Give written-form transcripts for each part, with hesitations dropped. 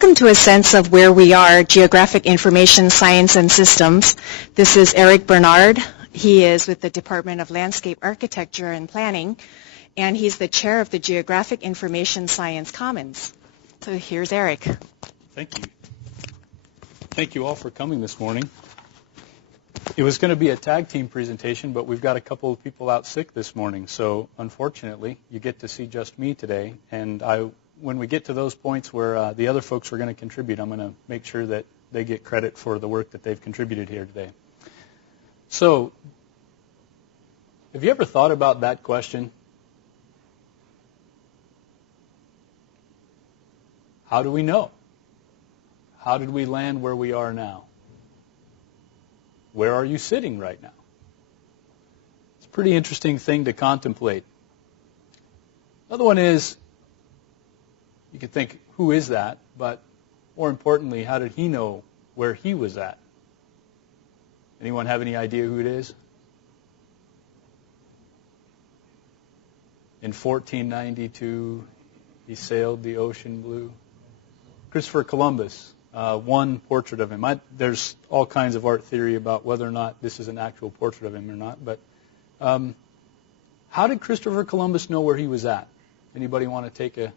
Welcome to a sense of where we are, Geographic Information Science and Systems. This is Eric Bernard. He is with the Department of Landscape Architecture and Planning, and he's the chair of the Geographic Information Science Commons. So here's Eric. Thank you. Thank you all for coming this morning. It was going to be a tag team presentation, but we've got a couple of people out sick this morning, so unfortunately you get to see just me today, and when we get to those points where the other folks are going to contribute, I'm going to make sure that they get credit for the work that they've contributed here today. So, have you ever thought about that question? How do we know? How did we land where we are now? Where are you sitting right now? It's a pretty interesting thing to contemplate. Another one is, you could think, who is that? But more importantly, how did he know where he was at? Anyone have any idea who it is? In 1492, he sailed the ocean blue. Christopher Columbus, one portrait of him. There's all kinds of art theory about whether or not this is an actual portrait of him or not. But how did Christopher Columbus know where he was at? Anybody want to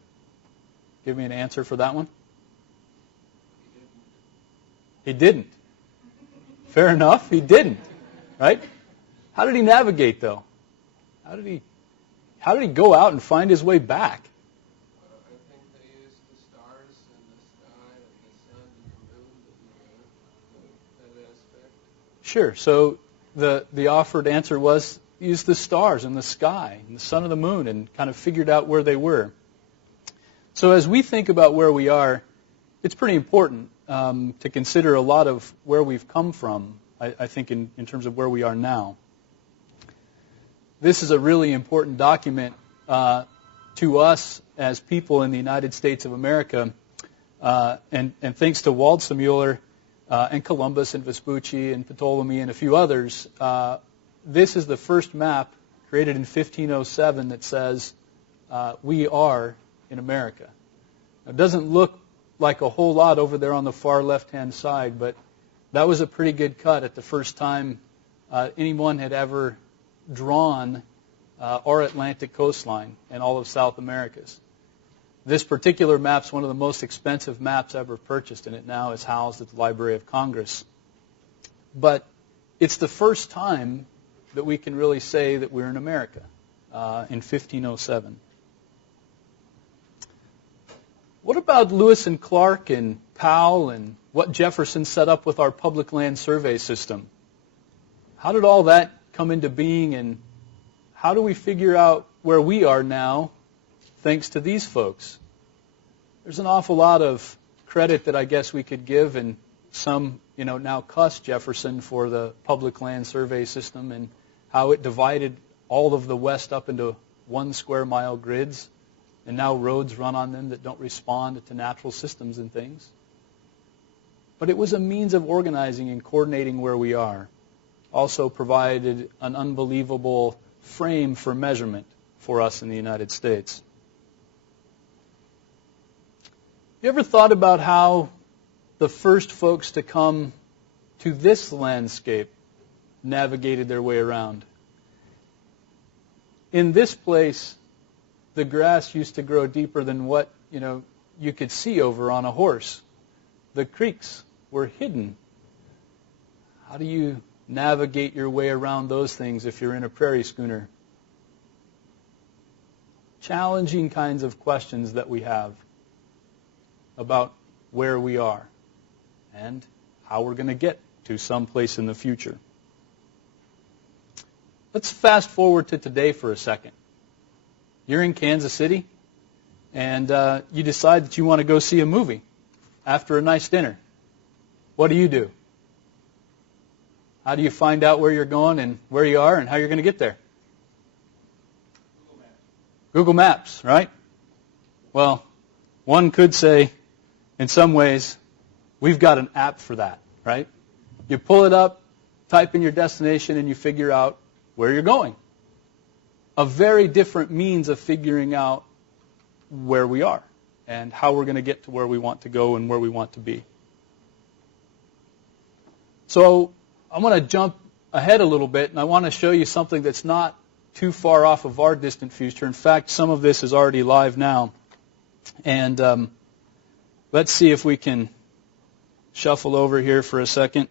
give me an answer for that one? He didn't. Fair enough, he didn't. Right? How did he navigate, though? How did he go out and find his way back? I think they used the stars and the sky and the sun and the moon, that aspect. Sure. So the offered answer was use the stars and the sky and the sun and the moon and kind of figured out where they were. So as we think about where we are, it's pretty important to consider a lot of where we've come from, I think, in terms of where we are now. This is a really important document to us as people in the United States of America, and thanks to Waldseemüller and Columbus and Vespucci and Ptolemy and a few others, this is the first map created in 1507 that says we are in America. It doesn't look like a whole lot over there on the far left-hand side, but that was a pretty good cut at the first time anyone had ever drawn our Atlantic coastline and all of South America's. This particular map's one of the most expensive maps ever purchased, and it now is housed at the Library of Congress. But it's the first time that we can really say that we're in America in 1507. What about Lewis and Clark and Powell and what Jefferson set up with our public land survey system? How did all that come into being, and how do we figure out where we are now thanks to these folks? There's an awful lot of credit that I guess we could give, and some now cuss Jefferson for the public land survey system and how it divided all of the West up into 1 square mile grids. And now roads run on them that don't respond to natural systems and things. But it was a means of organizing and coordinating where we are. Also provided an unbelievable frame for measurement for us in the United States. You ever thought about how the first folks to come to this landscape navigated their way around? In this place, the grass used to grow deeper than what you could see over on a horse. The creeks were hidden. How do you navigate your way around those things if you're in a prairie schooner? Challenging kinds of questions that we have about where we are and how we're going to get to someplace in the future. Let's fast forward to today for a second. You're in Kansas City, and you decide that you want to go see a movie after a nice dinner. What do? How do you find out where you're going and where you are and how you're going to get there? Google Maps, right? Well, one could say, in some ways, we've got an app for that, right? You pull it up, type in your destination, and you figure out where you're going. A very different means of figuring out where we are and how we're going to get to where we want to go and where we want to be. So I'm going to jump ahead a little bit, and I want to show you something that's not too far off of our distant future. In fact, some of this is already live now. And let's see if we can shuffle over here for a second.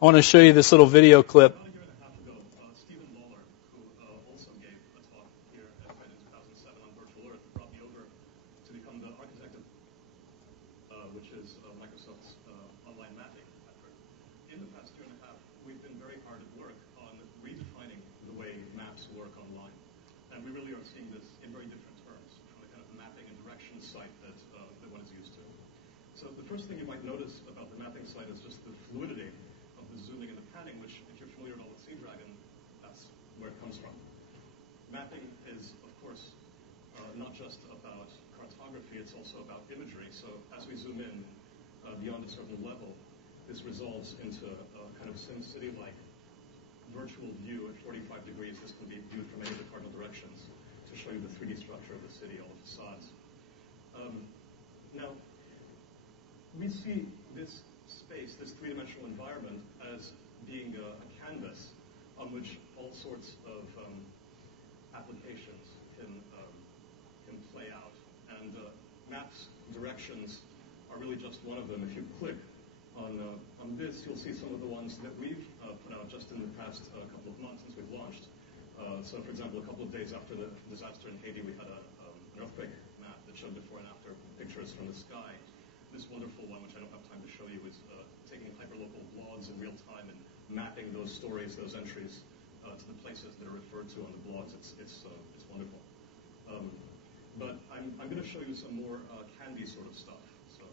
I want to show you this little video clip. About a year and a half ago, Stephen Lawler, who also gave a talk here at FED in 2007 on virtual Earth, brought me over to become the architect of which is Microsoft's online mapping effort. In the past year and a half, we've been very hard at work on redefining the way maps work online. And we really are seeing this in very different terms from the kind of mapping and direction site that one is used to. So the first thing you might notice about the mapping site is just the fluidity of the zooming and the panning, which, if you're familiar at all with Sea Dragon, that's where it comes from. Mapping is, of course, not just about cartography, it's also about imagery. So as we zoom in beyond a certain level, this resolves into a kind of SimCity-like virtual view at 45 degrees. This can be viewed from any of the cardinal directions to show you the 3D structure of the city, all the facades. Now, we see this space, this three-dimensional environment, as being a canvas on which all sorts of applications can play out. And maps, directions are really just one of them. If you click on this, you'll see some of the ones that we've put out just in the past couple of months since we've launched. So, for example, a couple of days after the disaster in Haiti, we had an earthquake map that showed before and after pictures from the sky. This wonderful one, which I don't have time to show you, is taking hyperlocal blogs in real time and mapping those stories, those entries, to the places that are referred to on the blogs. It's wonderful. But I'm going to show you some more candy sort of stuff. So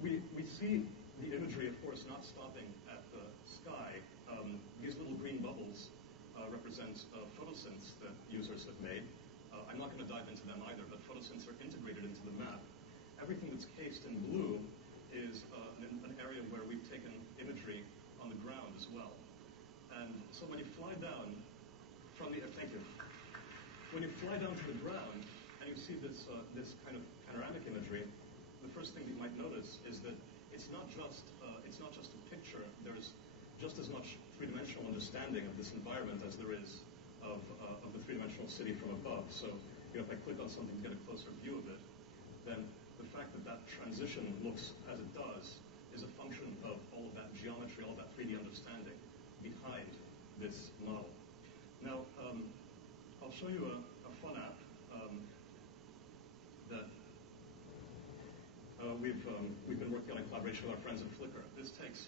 we see the imagery, of course, not stopping at the sky. These little green bubbles represent photosynths that users have made. I'm not going to dive into them either, but photosynths are integrated into the map. Everything that's cased in blue is an area where we've taken imagery on the ground as well. And so when you fly down from the, thank you. When you fly down to the ground and you see this kind of panoramic imagery, the first thing you might notice is that it's not just a picture. There's just as much three-dimensional understanding of this environment as there is of the three-dimensional city from above. So, if I click on something to get a closer view of it, then the fact that that transition looks as it does is a function of all of that geometry, all of that 3D understanding behind this model. Now, I'll show you a fun app that we've been working on in collaboration with our friends at Flickr. This takes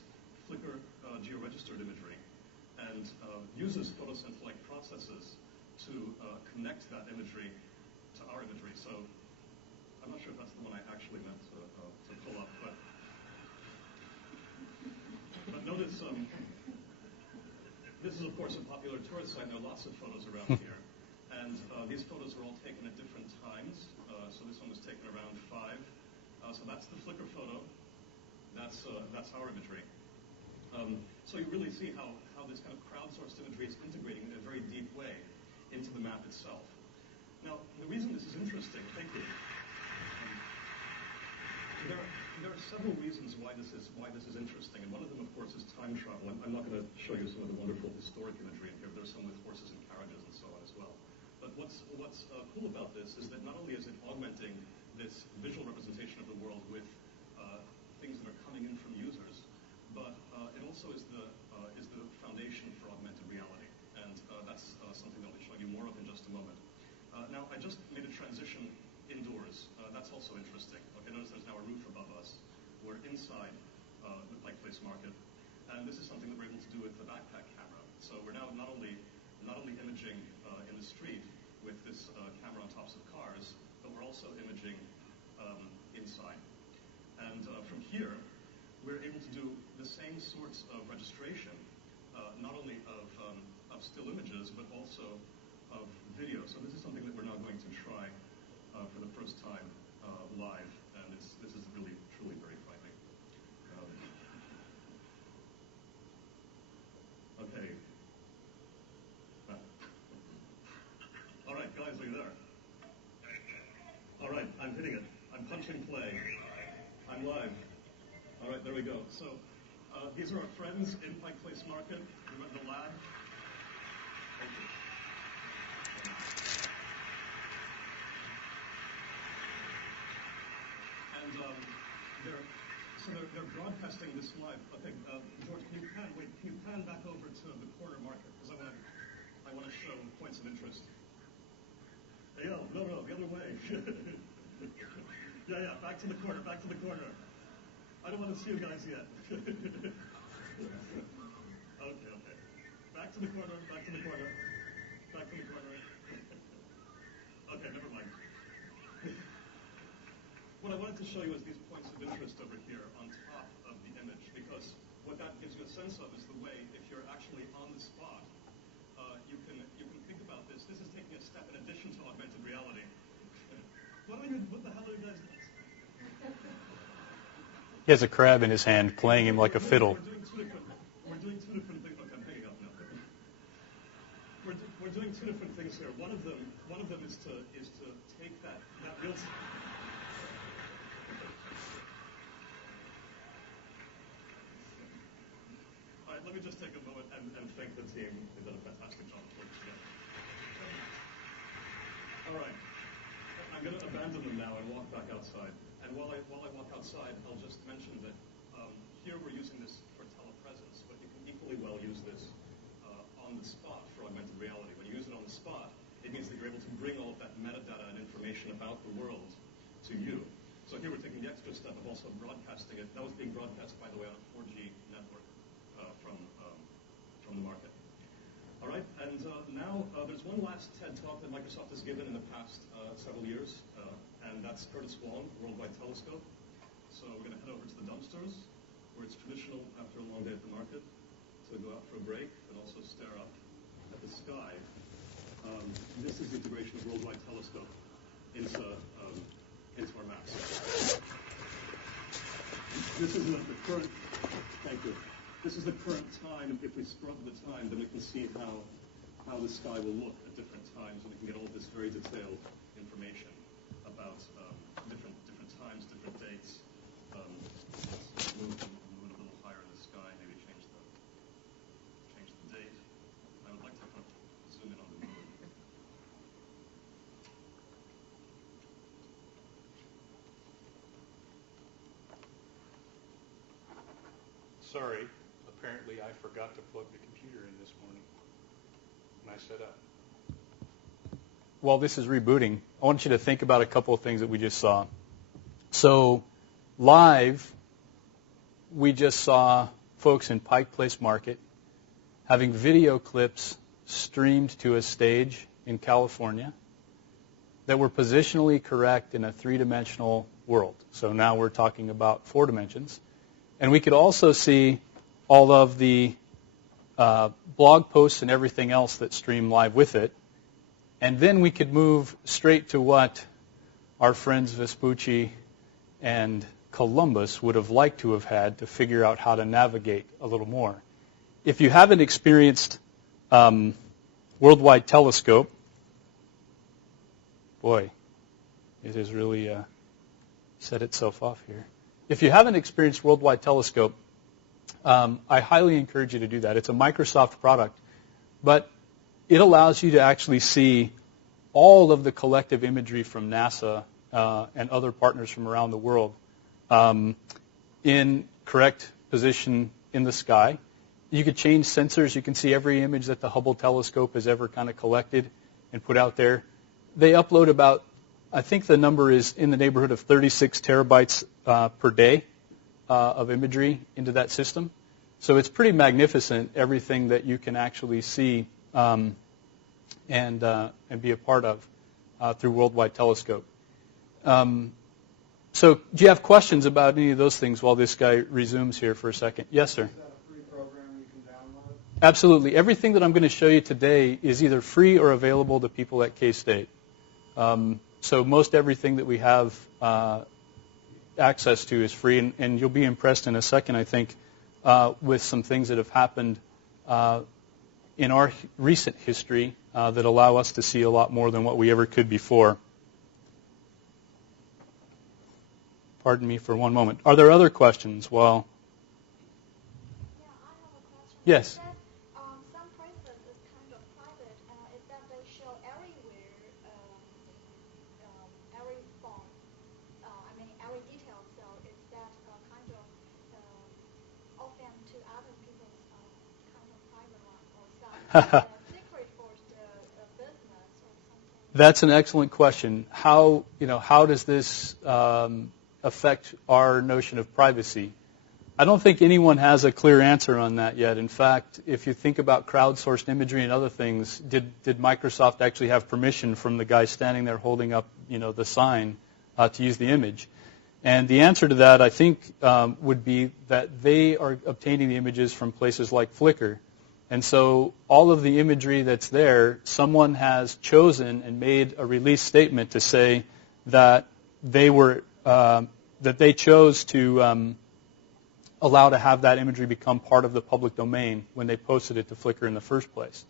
Flickr geo-registered imagery and uses photosynth-like processes to connect that imagery to our imagery. So I'm not sure if that's the one I actually meant to pull up, but notice this is, of course, a popular tourist site. There are lots of photos around here. And these photos were all taken at different times. So this one was taken around 5. So that's the Flickr photo. That's our imagery. So you really see how this kind of crowdsourced imagery is integrating in a very deep way into the map itself. Now, the reason this is interesting, thank you. There are several reasons why this is interesting, and one of them, of course, is time travel. I'm not going to show you some of the wonderful historic imagery in here. There's some with horses and carriages and so on as well. But what's cool about this is that not only is it augmenting this visual representation of the world with things that are coming in from users, but it also is the foundation for augmented reality, and that's something that I'll be showing you more of in just a moment. Now, I just made a transition indoors. That's also interesting. Okay, notice there's now a roof above us. We're inside the Pike Place Market, and this is something that we're able to do with the backpack camera. So we're now not only imaging in the street with this camera on tops of cars, but we're also imaging inside. And from here, we're able to do the same sorts of registration, not only of still images, but also of video. So this is something that we're now going to try for the first time live, and this is really, truly very frightening. Okay. All right, guys, are you there? I'm live. All right, there we go. So these are our friends in Pike Place Market. Remember the lab? Thank you. And they're broadcasting this live. Okay, George, can you pan back over to the corner market because I want to show points of interest. Hey, no, the other way. yeah, back to the corner. I don't want to see you guys yet. Okay. Back to the corner. Okay, never mind. What I wanted to show you is these points of interest over here on top of the image, because what that gives you a sense of is the way, if you're actually on the spot, you can think about this. This is taking a step in addition to augmented reality. What the hell are you guys doing? He has a crab in his hand, playing him like a fiddle. We're doing two different things. Okay, I'm hanging up now. We're doing two different things here. One of them is to take that real. All right, let me just take a moment and thank the team. They've done a fantastic job of putting this together. All right, I'm going to abandon them now and walk back outside. And while I walk outside, I'll just mention that here we're using this for telepresence, but you can equally well use this on the spot for augmented reality. When you use it on the spot, it means that you're able to bring all of that metadata and information about the world to you. So here we're taking the extra step of also broadcasting it. That was being broadcast, by the way, on a 4G network from the market. All right, and now there's one last TED Talk that Microsoft has given in the past several years, and that's Curtis Swan, Worldwide Telescope. So we're going to head over to the dumpsters, where it's traditional after a long day at the market to go out for a break and also stare up at the sky. This is the integration of Worldwide Telescope into our maps. This is the current. Thank you. This is the current time. If we scrub the time, then we can see how the sky will look at different times, and we can get all this very detailed information about different times, different dates. Let's move the moon a little higher in the sky. Maybe change the date. I would like to zoom in on the moon. Sorry, apparently I forgot to plug the computer in this morning when I set up. While this is rebooting, I want you to think about a couple of things that we just saw. So live, we just saw folks in Pike Place Market having video clips streamed to a stage in California that were positionally correct in a three-dimensional world. So now we're talking about 4 dimensions. And we could also see all of the blog posts and everything else that stream live with it. And then we could move straight to what our friends Vespucci and Columbus would have liked to have had to figure out how to navigate a little more. If you haven't experienced Worldwide Telescope, boy, it has really set itself off here. If you haven't experienced Worldwide Telescope, I highly encourage you to do that. It's a Microsoft product, but it allows you to actually see all of the collective imagery from NASA and other partners from around the world in correct position in the sky. You could change sensors. You can see every image that the Hubble telescope has ever kind of collected and put out there. They upload about, I think the number is in the neighborhood of 36 terabytes per day of imagery into that system. So it's pretty magnificent, everything that you can actually see and be a part of through Worldwide Telescope. So do you have questions about any of those things while this guy resumes here for a second? Yes, sir. Is that a free program you can download? Absolutely. Everything that I'm going to show you today is either free or available to people at K-State. So most everything that we have access to is free, and you'll be impressed in a second, I think, with some things that have happened in our recent history that allow us to see a lot more than what we ever could before. pardon me for one moment. Are there other questions? Well, Yeah, I have a question. yes. That, some places is kind of private, is that they show everywhere, every form, every detail. So is that kind of open to other people's kind of private one or some secret for the business or something? That's an excellent question. How does this affect our notion of privacy? I don't think anyone has a clear answer on that yet. In fact, if you think about crowdsourced imagery and other things, did Microsoft actually have permission from the guy standing there holding up, the sign to use the image? And the answer to that, I think, would be that they are obtaining the images from places like Flickr. And so all of the imagery that's there, someone has chosen and made a release statement to say that they chose to allow to have that imagery become part of the public domain when they posted it to Flickr in the first place.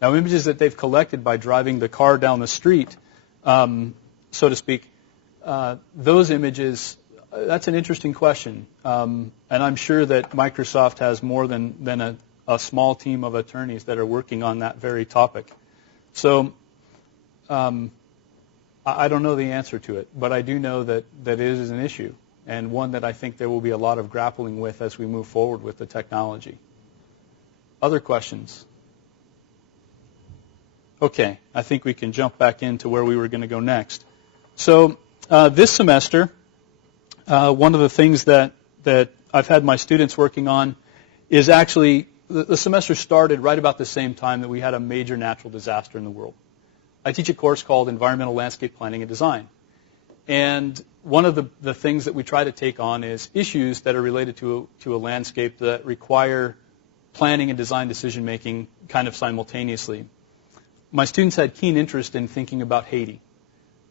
Now, images that they've collected by driving the car down the street, so to speak, those images, that's an interesting question. And I'm sure that Microsoft has more than a small team of attorneys that are working on that very topic. So I don't know the answer to it, but I do know that it is an issue, and one that I think there will be a lot of grappling with as we move forward with the technology. Other questions? Okay, I think we can jump back into where we were going to go next. So this semester, one of the things that I've had my students working on is actually, the semester started right about the same time that we had a major natural disaster in the world. I teach a course called Environmental Landscape Planning and Design. And one of the things that we try to take on is issues that are related to a landscape that require planning and design decision making kind of simultaneously. My students had keen interest in thinking about Haiti.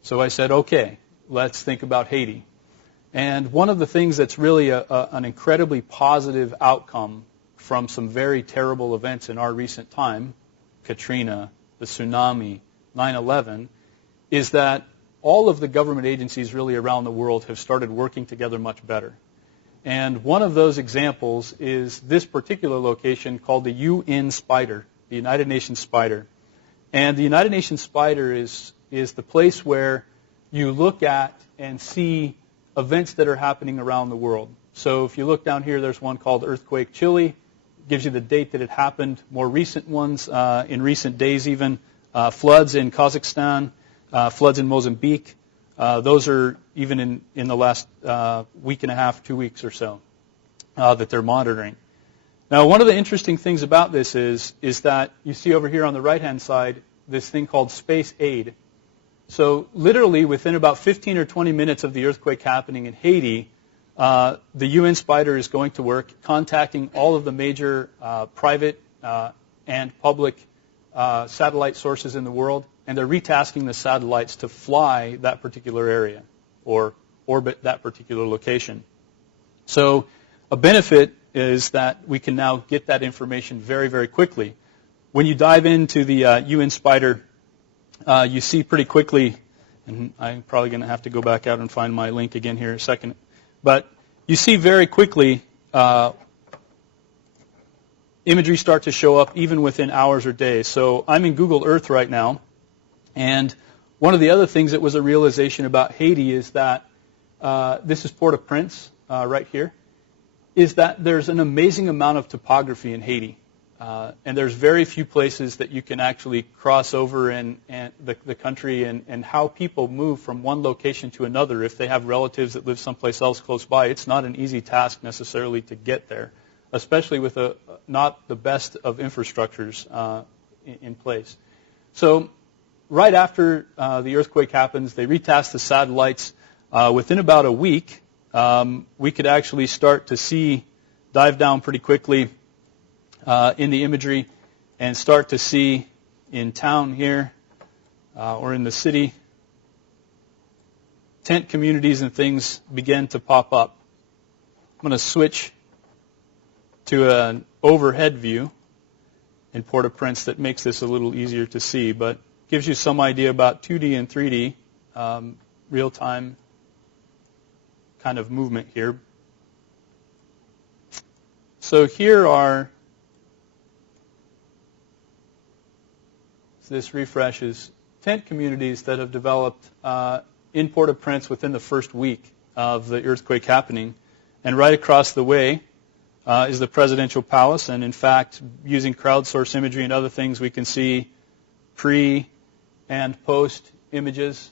So I said, okay, let's think about Haiti. And one of the things that's really an incredibly positive outcome from some very terrible events in our recent time, Katrina, the tsunami, 9/11, is that all of the government agencies really around the world have started working together much better. And one of those examples is this particular location called the UN Spider, the United Nations Spider. And the United Nations Spider is the place where you look at and see events that are happening around the world. So if you look down here, there's one called Earthquake Chile. It gives you the date that it happened. More recent ones, in recent days even, floods in Kazakhstan, floods in Mozambique. Those are even in the last week and a half, 2 weeks or so, that they're monitoring. Now, one of the interesting things about this is that you see over here on the right-hand side this thing called space aid. So literally within about 15 or 20 minutes of the earthquake happening in Haiti, the UN Spider is going to work contacting all of the major private and public satellite sources in the world, and they're retasking the satellites to fly that particular area or orbit that particular location. So a benefit is that we can now get that information very, very quickly. When you dive into the UN Spider, you see pretty quickly, and I'm probably going to have to go back out and find my link again here in a second, but you see very quickly imagery start to show up even within hours or days. So I'm in Google Earth right now, and one of the other things that was a realization about Haiti is that, this is Port-au-Prince right here, is that there's an amazing amount of topography in Haiti. And there's very few places that you can actually cross over in the country, and how people move from one location to another if they have relatives that live someplace else close by. It's not an easy task necessarily to get there, especially with not the best of infrastructures in place. So right after the earthquake happens, they retask the satellites. Within about a week, we could actually start to dive down pretty quickly in the imagery and start to see in town here or in the city, tent communities and things begin to pop up. I'm going to switch to an overhead view in Port-au-Prince that makes this a little easier to see, but gives you some idea about 2D and 3D real-time kind of movement here. So here are, this refreshes tent communities that have developed in Port-au-Prince within the first week of the earthquake happening. And right across the way is the presidential palace. And in fact, using crowdsourced imagery and other things, we can see pre and post images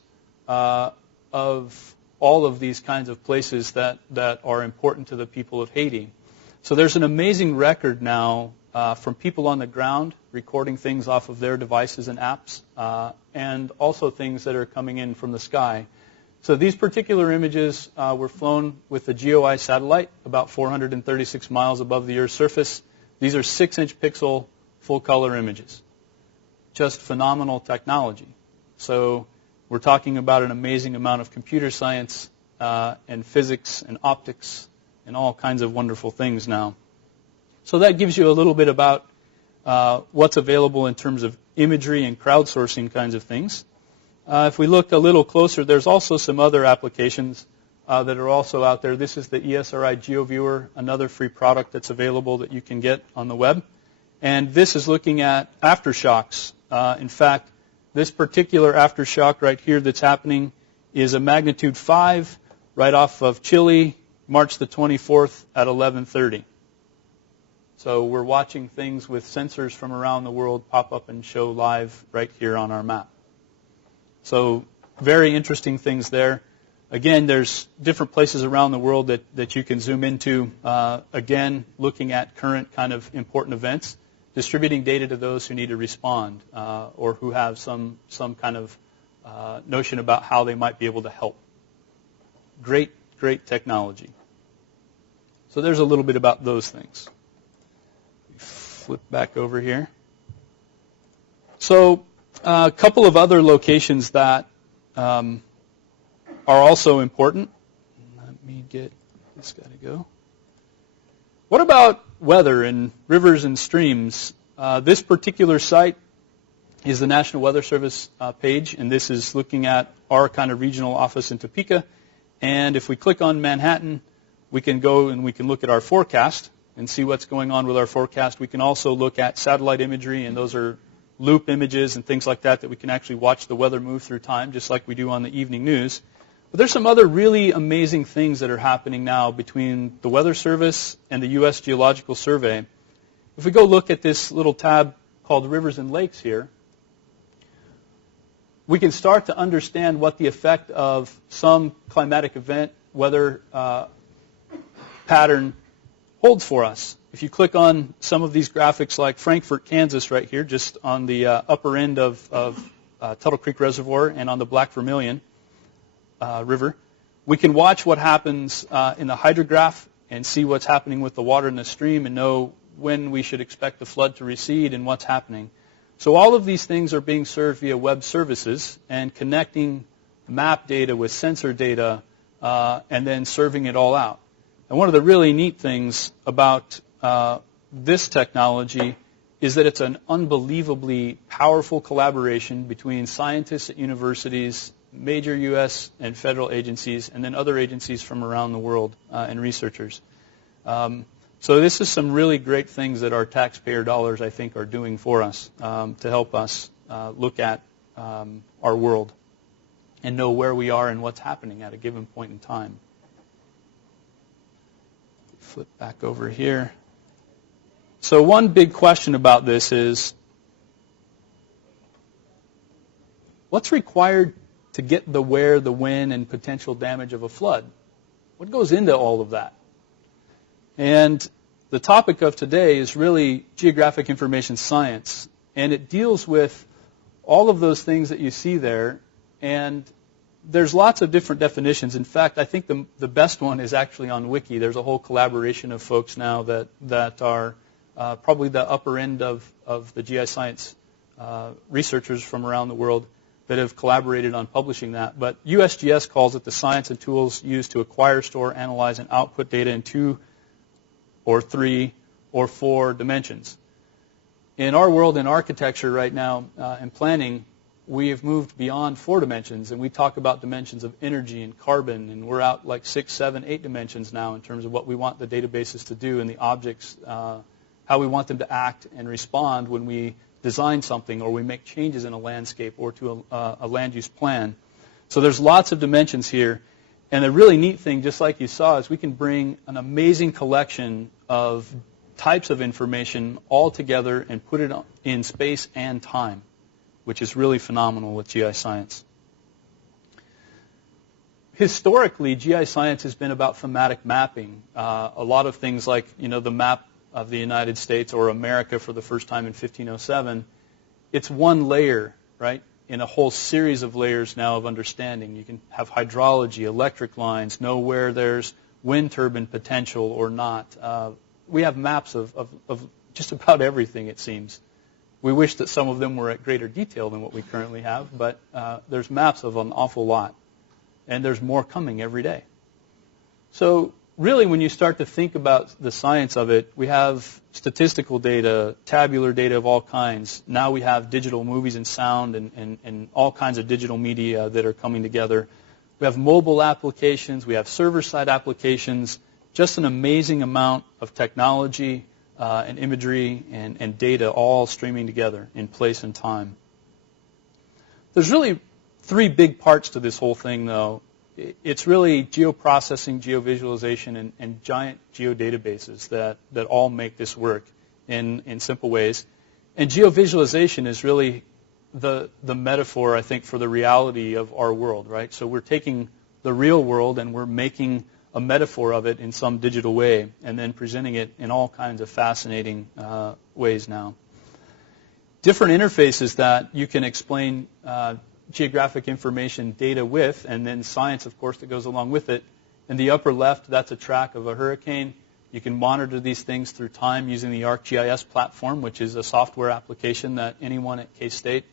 of all of these kinds of places that are important to the people of Haiti. So there's an amazing record now from people on the ground recording things off of their devices and apps, and also things that are coming in from the sky. So these particular images were flown with the GeoEye satellite about 436 miles above the Earth's surface. These are 6-inch pixel full-color images. Just phenomenal technology. So we're talking about an amazing amount of computer science and physics and optics and all kinds of wonderful things now. So that gives you a little bit about what's available in terms of imagery and crowdsourcing kinds of things. If we look a little closer, there's also some other applications that are also out there. This is the ESRI GeoViewer, another free product that's available that you can get on the web. And this is looking at aftershocks. In fact, this particular aftershock right here that's happening is a magnitude 5 right off of Chile, March the 24th at 11:30. So we're watching things with sensors from around the world pop up and show live right here on our map. So very interesting things there. Again, there's different places around the world that you can zoom into, again, looking at current kind of important events, distributing data to those who need to respond or who have some kind of notion about how they might be able to help. Great, great technology. So there's a little bit about those things. Flip back over here. So a couple of other locations that are also important. Let me get this guy to go. What about weather and rivers and streams? This particular site is the National Weather Service page, and this is looking at our kind of regional office in Topeka. And if we click on Manhattan, we can go and we can look at our forecast and see what's going on with our forecast. We can also look at satellite imagery, and those are loop images and things like that we can actually watch the weather move through time, just like we do on the evening news. But there's some other really amazing things that are happening now between the Weather Service and the U.S. Geological Survey. If we go look at this little tab called Rivers and Lakes here, we can start to understand what the effect of some climatic event, weather pattern holds for us. If you click on some of these graphics like Frankfort, Kansas right here, just on the upper end of Tuttle Creek Reservoir and on the Black Vermilion River, we can watch what happens in the hydrograph and see what's happening with the water in the stream and know when we should expect the flood to recede and what's happening. So all of these things are being served via web services and connecting map data with sensor data and then serving it all out. And one of the really neat things about this technology is that it's an unbelievably powerful collaboration between scientists at universities, major U.S. and federal agencies, and then other agencies from around the world and researchers. So this is some really great things that our taxpayer dollars, I think, are doing for us to help us look at our world and know where we are and what's happening at a given point in time. Flip back over here. So one big question about this is, what's required to get the where, the when, and potential damage of a flood? What goes into all of that? And the topic of today is really geographic information science, and it deals with all of those things that you see there, and there's lots of different definitions. In fact, I think the best one is actually on Wiki. There's a whole collaboration of folks now that are probably the upper end of the GIScience researchers from around the world that have collaborated on publishing that. But USGS calls it the science and tools used to acquire, store, analyze, and output data in 2 or 3 or 4 dimensions. In our world, in architecture right now, and planning, we have moved beyond 4 dimensions, and we talk about dimensions of energy and carbon, and we're out like 6, 7, 8 dimensions now in terms of what we want the databases to do and the objects, how we want them to act and respond when we design something or we make changes in a landscape or to a land use plan. So there's lots of dimensions here. And the really neat thing, just like you saw, is we can bring an amazing collection of types of information all together and put it in space and time, which is really phenomenal with GIScience. Historically, GIScience has been about thematic mapping. A lot of things like, the map of the United States or America for the first time in 1507, it's one layer, right, in a whole series of layers now of understanding. You can have hydrology, electric lines, know where there's wind turbine potential or not. We have maps of just about everything, it seems. We wish that some of them were at greater detail than what we currently have, but there's maps of an awful lot, and there's more coming every day. So really, when you start to think about the science of it, we have statistical data, tabular data of all kinds. Now we have digital movies and sound and all kinds of digital media that are coming together. We have mobile applications. We have server-side applications. Just an amazing amount of technology and imagery and data all streaming together in place and time. There's really 3 big parts to this whole thing, though. It's really geoprocessing, geovisualization, and giant geodatabases that all make this work in simple ways. And geovisualization is really the metaphor, I think, for the reality of our world, right? So we're taking the real world and we're making a metaphor of it in some digital way and then presenting it in all kinds of fascinating ways now. Different interfaces that you can explain geographic information data with, and then science, of course, that goes along with it. In the upper left, that's a track of a hurricane. You can monitor these things through time using the ArcGIS platform, which is a software application that anyone at K-State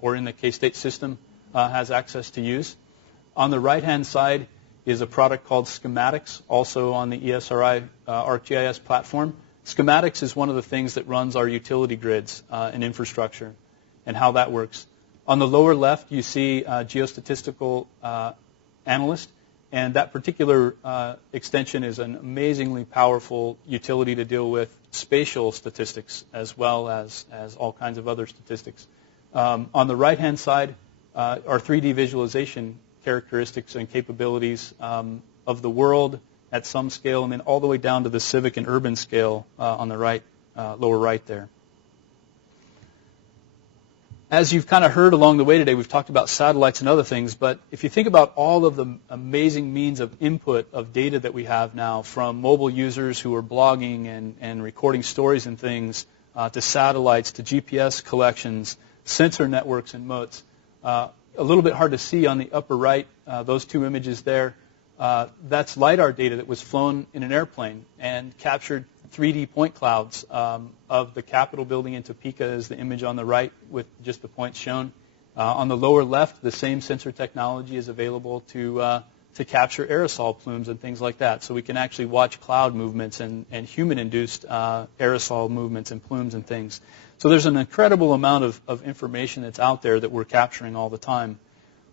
or in the K-State system has access to use. On the right-hand side is a product called Schematics, also on the ESRI ArcGIS platform. Schematics is one of the things that runs our utility grids and infrastructure and how that works. On the lower left, you see geostatistical analyst, and that particular extension is an amazingly powerful utility to deal with spatial statistics as well as all kinds of other statistics. On the right-hand side are 3D visualization characteristics and capabilities of the world at some scale, and then all the way down to the civic and urban scale on the right, lower right there. As you've kind of heard along the way today, we've talked about satellites and other things, but if you think about all of the amazing means of input of data that we have now, from mobile users who are blogging and recording stories and things, to satellites, to GPS collections, sensor networks and motes, a little bit hard to see on the upper right, those 2 images there. That's LiDAR data that was flown in an airplane and captured 3D point clouds of the Capitol building in Topeka is the image on the right with just the points shown. On the lower left, the same sensor technology is available to capture aerosol plumes and things like that. So we can actually watch cloud movements and human-induced aerosol movements and plumes and things. So there's an incredible amount of information that's out there that we're capturing all the time.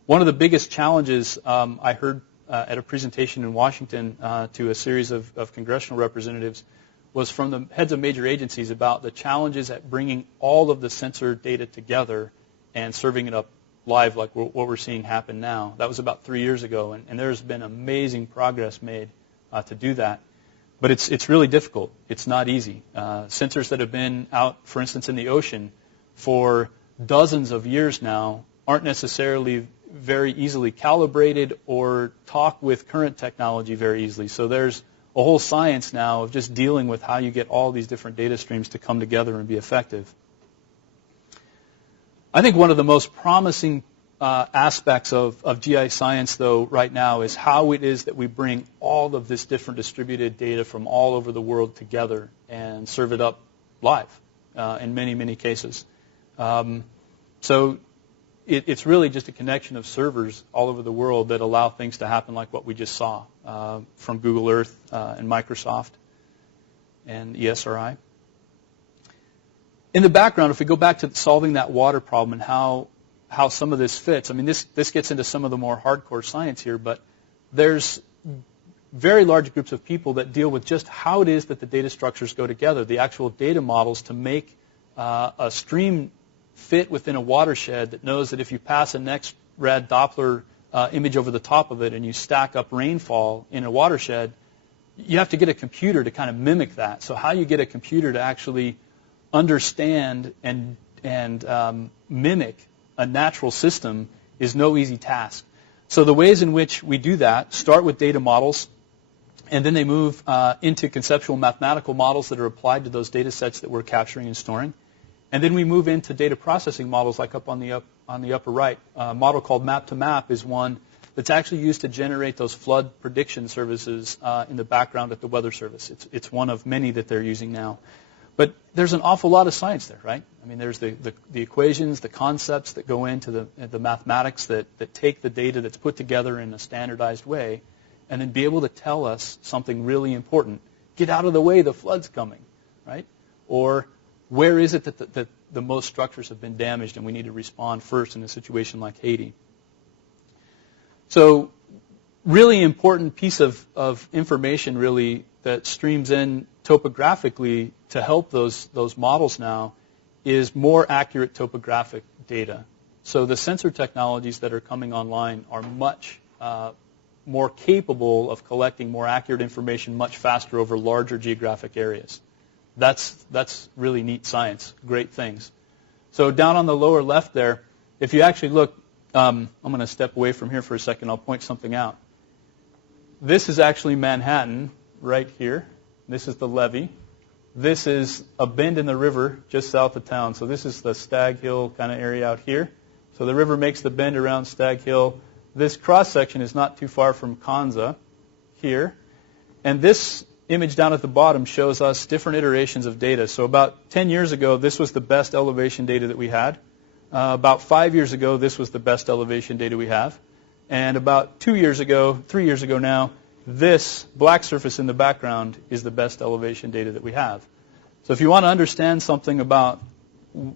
One of the biggest challenges I heard at a presentation in Washington to a series of congressional representatives was from the heads of major agencies about the challenges at bringing all of the sensor data together and serving it up live like what we're seeing happen now. That was about 3 years ago, and there's been amazing progress made to do that. But it's really difficult. It's not easy. Sensors that have been out, for instance, in the ocean for dozens of years now aren't necessarily very easily calibrated or talk with current technology very easily. So there's a whole science now of just dealing with how you get all these different data streams to come together and be effective. I think one of the most promising aspects of GIScience, though, right now is how it is that we bring all of this different distributed data from all over the world together and serve it up live in many, many cases. So it's really just a connection of servers all over the world that allow things to happen like what we just saw from Google Earth and Microsoft and ESRI. In the background, if we go back to solving that water problem and how how some of this fits. I mean, this gets into some of the more hardcore science here, but there's very large groups of people that deal with just how it is that the data structures go together, the actual data models to make a stream fit within a watershed that knows that if you pass a next rad Doppler image over the top of it and you stack up rainfall in a watershed, you have to get a computer to kind of mimic that. So how you get a computer to actually understand and mimic a natural system is no easy task. So the ways in which we do that start with data models, and then they move into conceptual mathematical models that are applied to those data sets that we're capturing and storing. And then we move into data processing models like up on the upper right. A model called map-to-map is one that's actually used to generate those flood prediction services in the background at the Weather Service. It's one of many that they're using now. But there's an awful lot of science there, right? I mean, there's the equations, the concepts that go into the mathematics that take the data that's put together in a standardized way and then be able to tell us something really important. Get out of the way, the flood's coming, right? Or where is it that the most structures have been damaged and we need to respond first in a situation like Haiti? So really important piece of information really that streams in topographically to help those models now is more accurate topographic data. So the sensor technologies that are coming online are much more capable of collecting more accurate information much faster over larger geographic areas. That's really neat science, great things. So down on the lower left there, if you actually look, I'm going to step away from here for a second, I'll point something out. This is actually Manhattan right here. This is the levee. This is a bend in the river just south of town. So this is the Stag Hill kind of area out here. So the river makes the bend around Stag Hill. This cross-section is not too far from Kanza here. And this image down at the bottom shows us different iterations of data. So about 10 years ago, this was the best elevation data that we had. About 5 years ago, this was the best elevation data we have. And about 3 years ago now, this black surface in the background is the best elevation data that we have. So if you want to understand something about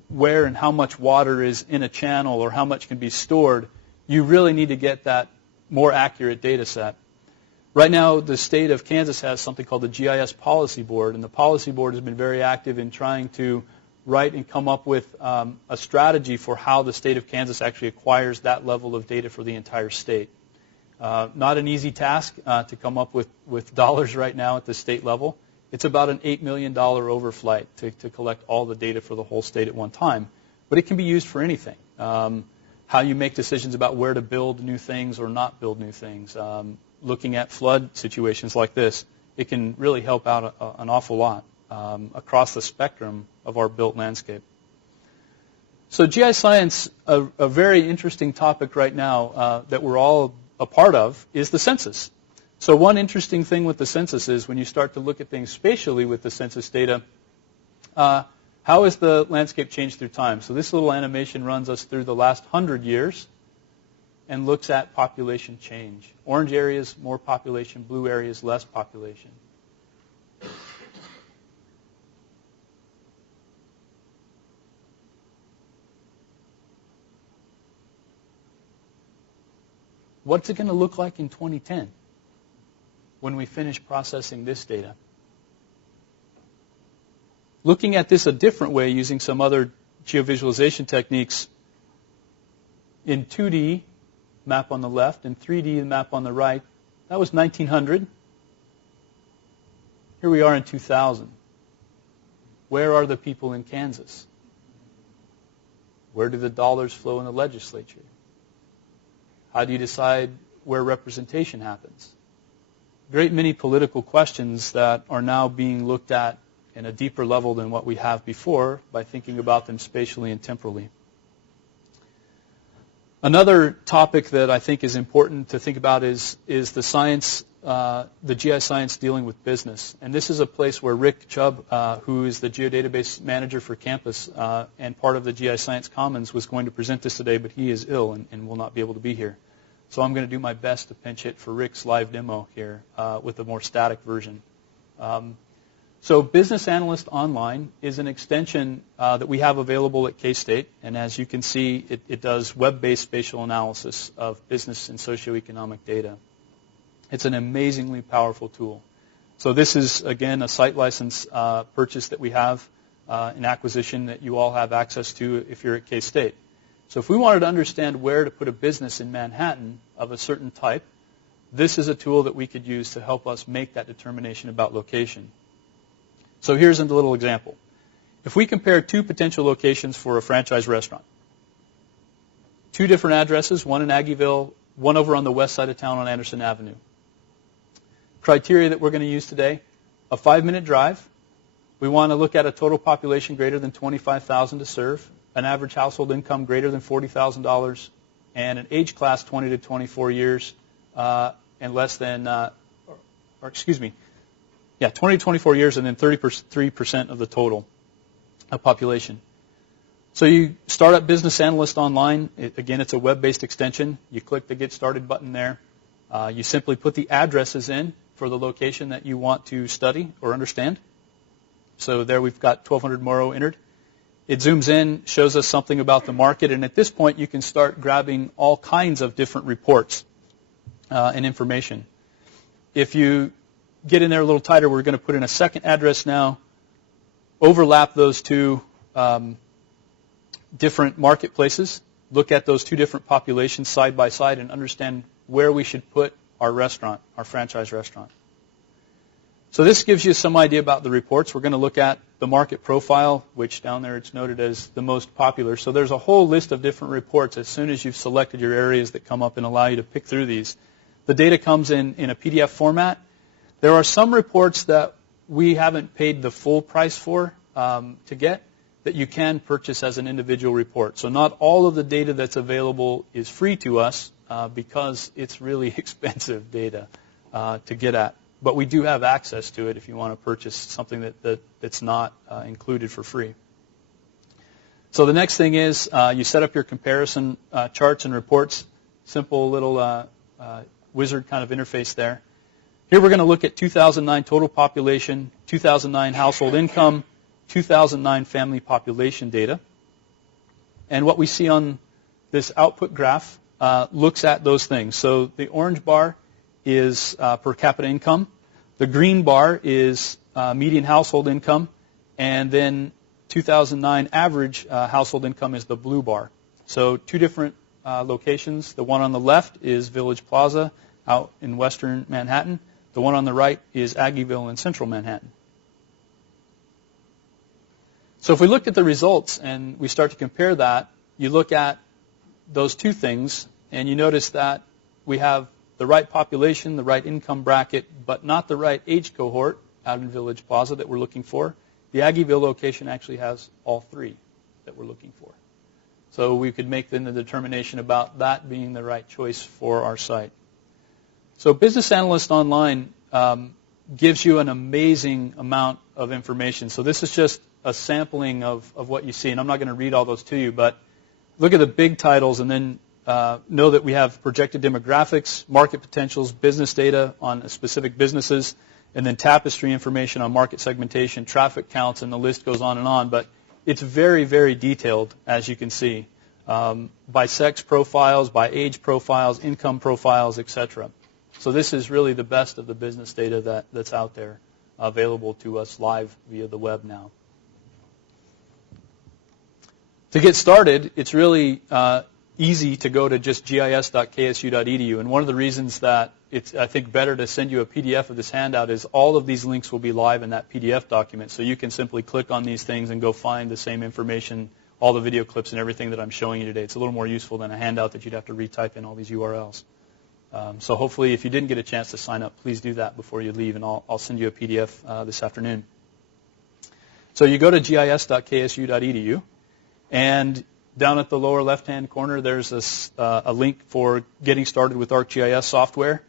where and how much water is in a channel or how much can be stored, you really need to get that more accurate data set. Right now, the state of Kansas has something called the GIS Policy Board, and the Policy Board has been very active in trying to write and come up with a strategy for how the state of Kansas actually acquires that level of data for the entire state. Not an easy task to come up with dollars right now at the state level. It's about an $8 million overflight to collect all the data for the whole state at one time. But it can be used for anything. How you make decisions about where to build new things or not build new things. Looking at flood situations like this, it can really help out an awful lot across the spectrum of our built landscape. So GIScience, a very interesting topic right now that we're all a part of is the census. So one interesting thing with the census is when you start to look at things spatially with the census data, how has the landscape changed through time? So this little animation runs us through the last 100 years and looks at population change. Orange areas, more population. Blue areas, less population. What's it going to look like in 2010 when we finish processing this data? Looking at this a different way using some other geovisualization techniques, in 2D, map on the left, and 3D, map on the right, that was 1900. Here we are in 2000. Where are the people in Kansas? Where do the dollars flow in the legislature? How do you decide where representation happens? Great many political questions that are now being looked at in a deeper level than what we have before by thinking about them spatially and temporally. Another topic that I think is important to think about is the science, the GIScience dealing with business. And this is a place where Rick Chubb, who is the geodatabase manager for campus and part of the GIScience Commons, was going to present this today, but he is ill and will not be able to be here. So I'm going to do my best to pinch hit for Rick's live demo here with a more static version. So Business Analyst Online is an extension that we have available at K-State, and as you can see, it does web-based spatial analysis of business and socioeconomic data. It's an amazingly powerful tool. So this is, again, a site license purchase that we have, an acquisition that you all have access to if you're at K-State. So if we wanted to understand where to put a business in Manhattan of a certain type, this is a tool that we could use to help us make that determination about location. So here's a little example. If we compare two potential locations for a franchise restaurant, two different addresses, one in Aggieville, one over on the west side of town on Anderson Avenue. Criteria that we're going to use today, a 5-minute drive. We want to look at a total population greater than 25,000 to serve, an average household income greater than $40,000, and an age class 20 to 24 years and less than, 20 to 24 years and then 33% of the total population. So you start up Business Analyst Online. Again, it's a web-based extension. You click the Get Started button there. You simply put the addresses in for the location that you want to study or understand. So there we've got 1200 Morrow entered. It zooms in, shows us something about the market, and at this point you can start grabbing all kinds of different reports and information. If you get in there a little tighter, we're going to put in a second address now, overlap those two different marketplaces, look at those two different populations side by side, and understand where we should put our restaurant, our franchise restaurant. So this gives you some idea about the reports. We're going to look at the market profile, which down there it's noted as the most popular. So there's a whole list of different reports as soon as you've selected your areas that come up and allow you to pick through these. The data comes in a PDF format. There are some reports that we haven't paid the full price for to get that you can purchase as an individual report. So not all of the data that's available is free to us because it's really expensive data to get at. But we do have access to it if you want to purchase something that's not included for free. So the next thing is you set up your comparison charts and reports. Simple little wizard kind of interface there. Here we're going to look at 2009 total population, 2009 household income, 2009 family population data. And what we see on this output graph looks at those things. So the orange bar is per capita income. The green bar is median household income. And then 2009 average household income is the blue bar. So two different locations. The one on the left is Village Plaza out in western Manhattan. The one on the right is Aggieville in central Manhattan. So if we look at the results and we start to compare that, you look at those two things and you notice that we have the right population, the right income bracket, but not the right age cohort out in Village Plaza that we're looking for. The Aggieville location actually has all three that we're looking for. So we could make then the determination about that being the right choice for our site. So Business Analyst Online gives you an amazing amount of information. So this is just a sampling of what you see, and I'm not going to read all those to you, but look at the big titles and then know that we have projected demographics, market potentials, business data on specific businesses, and then tapestry information on market segmentation, traffic counts, and the list goes on and on. But it's very, very detailed, as you can see, by sex profiles, by age profiles, income profiles, etc. So this is really the best of the business data that's out there available to us live via the web now. To get started, it's really easy to go to just gis.ksu.edu. And one of the reasons that it's, I think, better to send you a PDF of this handout is all of these links will be live in that PDF document. So you can simply click on these things and go find the same information, all the video clips and everything that I'm showing you today. It's a little more useful than a handout that you'd have to retype in all these URLs. So hopefully if you didn't get a chance to sign up, please do that before you leave, and I'll send you a PDF this afternoon. So you go to gis.ksu.edu, and down at the lower left-hand corner, there's a link for getting started with ArcGIS software,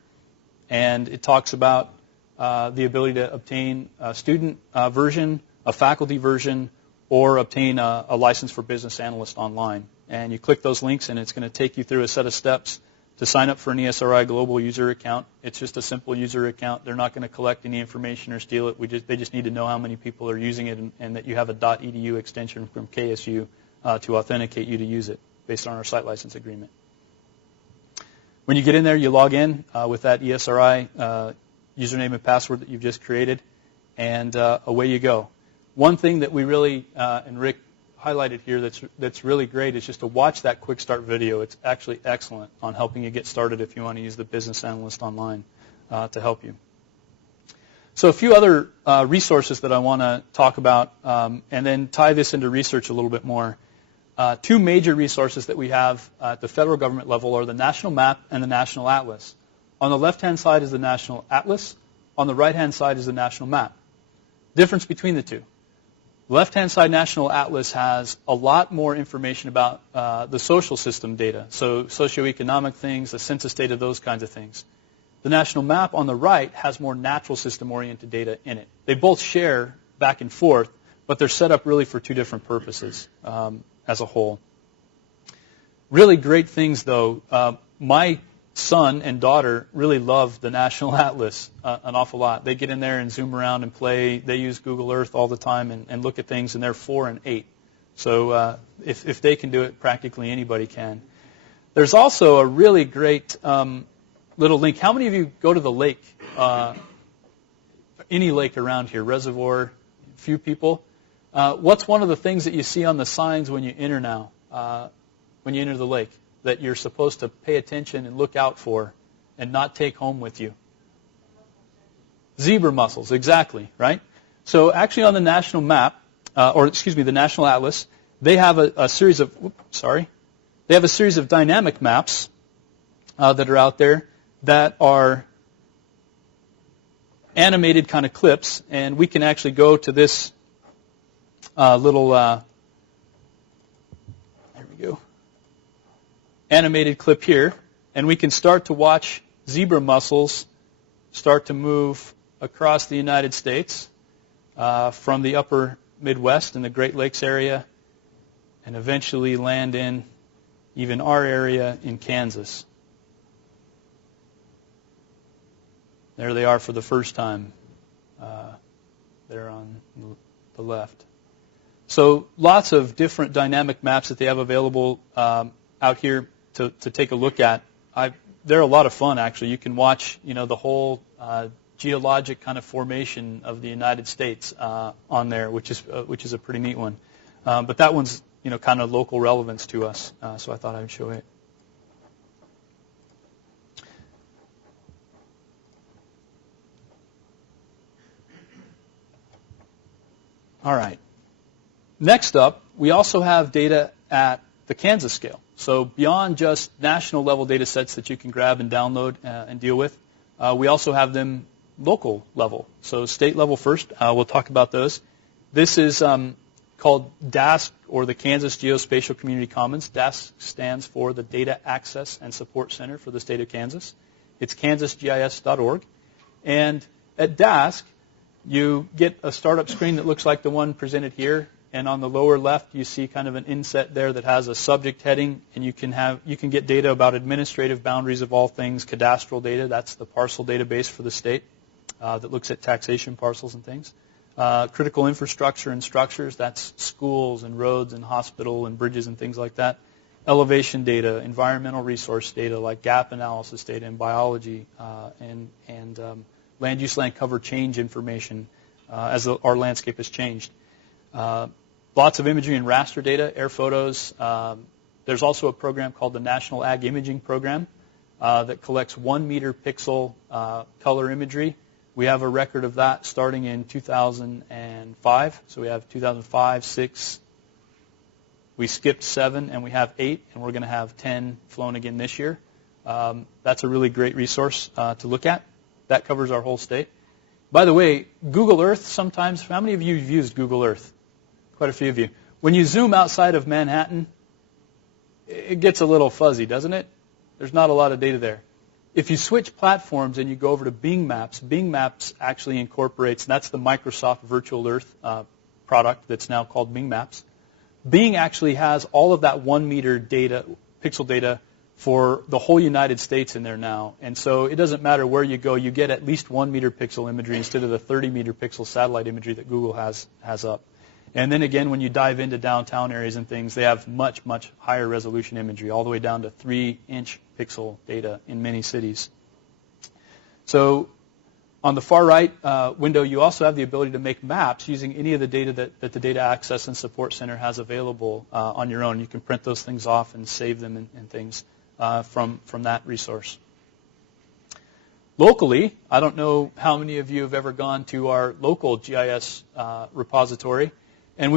and it talks about the ability to obtain a student version, a faculty version, or obtain a license for Business Analyst Online. And you click those links, and it's going to take you through a set of steps to sign up for an ESRI global user account. It's just a simple user account. They're not going to collect any information or steal it. They just need to know how many people are using it and that you have a .edu extension from KSU to authenticate you to use it based on our site license agreement. When you get in there, you log in with that ESRI username and password that you've just created, and away you go. One thing that we really, and Rick highlighted here that's really great is just to watch that quick start video. It's actually excellent on helping you get started if you want to use the Business Analyst Online to help you. So a few other resources that I want to talk about and then tie this into research a little bit more. Two major resources that we have at the federal government level are the National Map and the National Atlas. On the left-hand side is the National Atlas. On the right-hand side is the National Map. Difference between the two. Left-hand side National Atlas has a lot more information about the social system data, so socioeconomic things, the census data, those kinds of things. The National Map on the right has more natural system-oriented data in it. They both share back and forth, but they're set up really for two different purposes as a whole. Really great things, though. My son and daughter really love the National Atlas an awful lot. They get in there and zoom around and play. They use Google Earth all the time and look at things, and they're 4 and 8. So if they can do it, practically anybody can. There's also a really great little link. How many of you go to the lake, any lake around here, reservoir, few people? What's one of the things that you see on the signs when you enter now, when you enter the lake, that you're supposed to pay attention and look out for and not take home with you? Zebra mussels, exactly, right? So actually on the national map, the National Atlas, they have a series of, they have a series of dynamic maps that are out there that are animated kind of clips, and we can actually go to this little, there we go, animated clip here, and we can start to watch zebra mussels start to move across the United States from the upper Midwest and the Great Lakes area and eventually land in even our area in Kansas. There they are for the first time. There on the left. So lots of different dynamic maps that they have available out here to take a look at. They're a lot of fun, actually. You can watch, the whole geologic kind of formation of the United States on there, which is a pretty neat one. But that one's, kind of local relevance to us, so I thought I would show it. All right. Next up, we also have data at the Kansas scale. So beyond just national level data sets that you can grab and download and deal with, we also have them local level. So state level first, we'll talk about those. This is called DASC, or the Kansas Geospatial Community Commons. DASC stands for the Data Access and Support Center for the state of Kansas. It's kansasgis.org. And at DASC, you get a startup screen that looks like the one presented here. And on the lower left, you see kind of an inset there that has a subject heading, and you can get data about administrative boundaries of all things, cadastral data. That's the parcel database for the state that looks at taxation parcels and things. Critical infrastructure and structures. That's schools and roads and hospital and bridges and things like that. Elevation data, environmental resource data like gap analysis data in biology, and land use, land cover change information as our landscape has changed. Lots of imagery and raster data, air photos. There's also a program called the National Ag Imaging Program that collects 1 meter pixel color imagery. We have a record of that starting in 2005. So we have 2005, 6. We skipped 7, and we have 8, and we're going to have 10 flown again this year. That's a really great resource to look at. That covers our whole state. By the way, Google Earth sometimes, how many of you have used Google Earth? Quite a few of you. When you zoom outside of Manhattan, it gets a little fuzzy, doesn't it? There's not a lot of data there. If you switch platforms and you go over to Bing Maps actually incorporates, and that's the Microsoft Virtual Earth product that's now called Bing Maps. Bing actually has all of that 1 meter data, pixel data, for the whole United States in there now. And so it doesn't matter where you go, you get at least 1 meter pixel imagery instead of the 30 meter pixel satellite imagery that Google has up. And then again, when you dive into downtown areas and things, they have much, much higher resolution imagery, all the way down to 3-inch pixel data in many cities. So on the far right window, you also have the ability to make maps using any of the data that the Data Access and Support Center has available on your own. You can print those things off and save them and things from that resource. Locally, I don't know how many of you have ever gone to our local GIS repository, and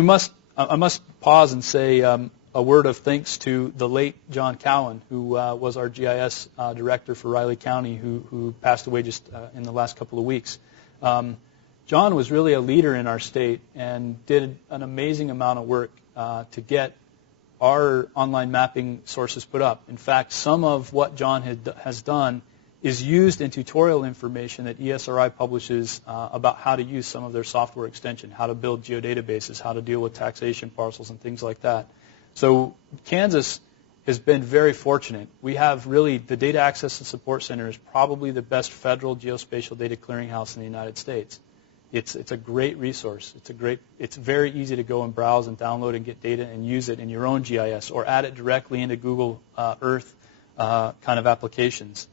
I must pause and say a word of thanks to the late John Cowan, who was our GIS director for Riley County, who passed away just in the last couple of weeks. John was really a leader in our state and did an amazing amount of work to get our online mapping sources put up. In fact, some of what John has done is used in tutorial information that ESRI publishes about how to use some of their software extension, how to build geodatabases, how to deal with taxation parcels and things like that. So Kansas has been very fortunate. We have really, the Data Access and Support Center is probably the best federal geospatial data clearinghouse in the United States. It's a great resource. It's very easy to go and browse and download and get data and use it in your own GIS or add it directly into Google Earth kind of applications.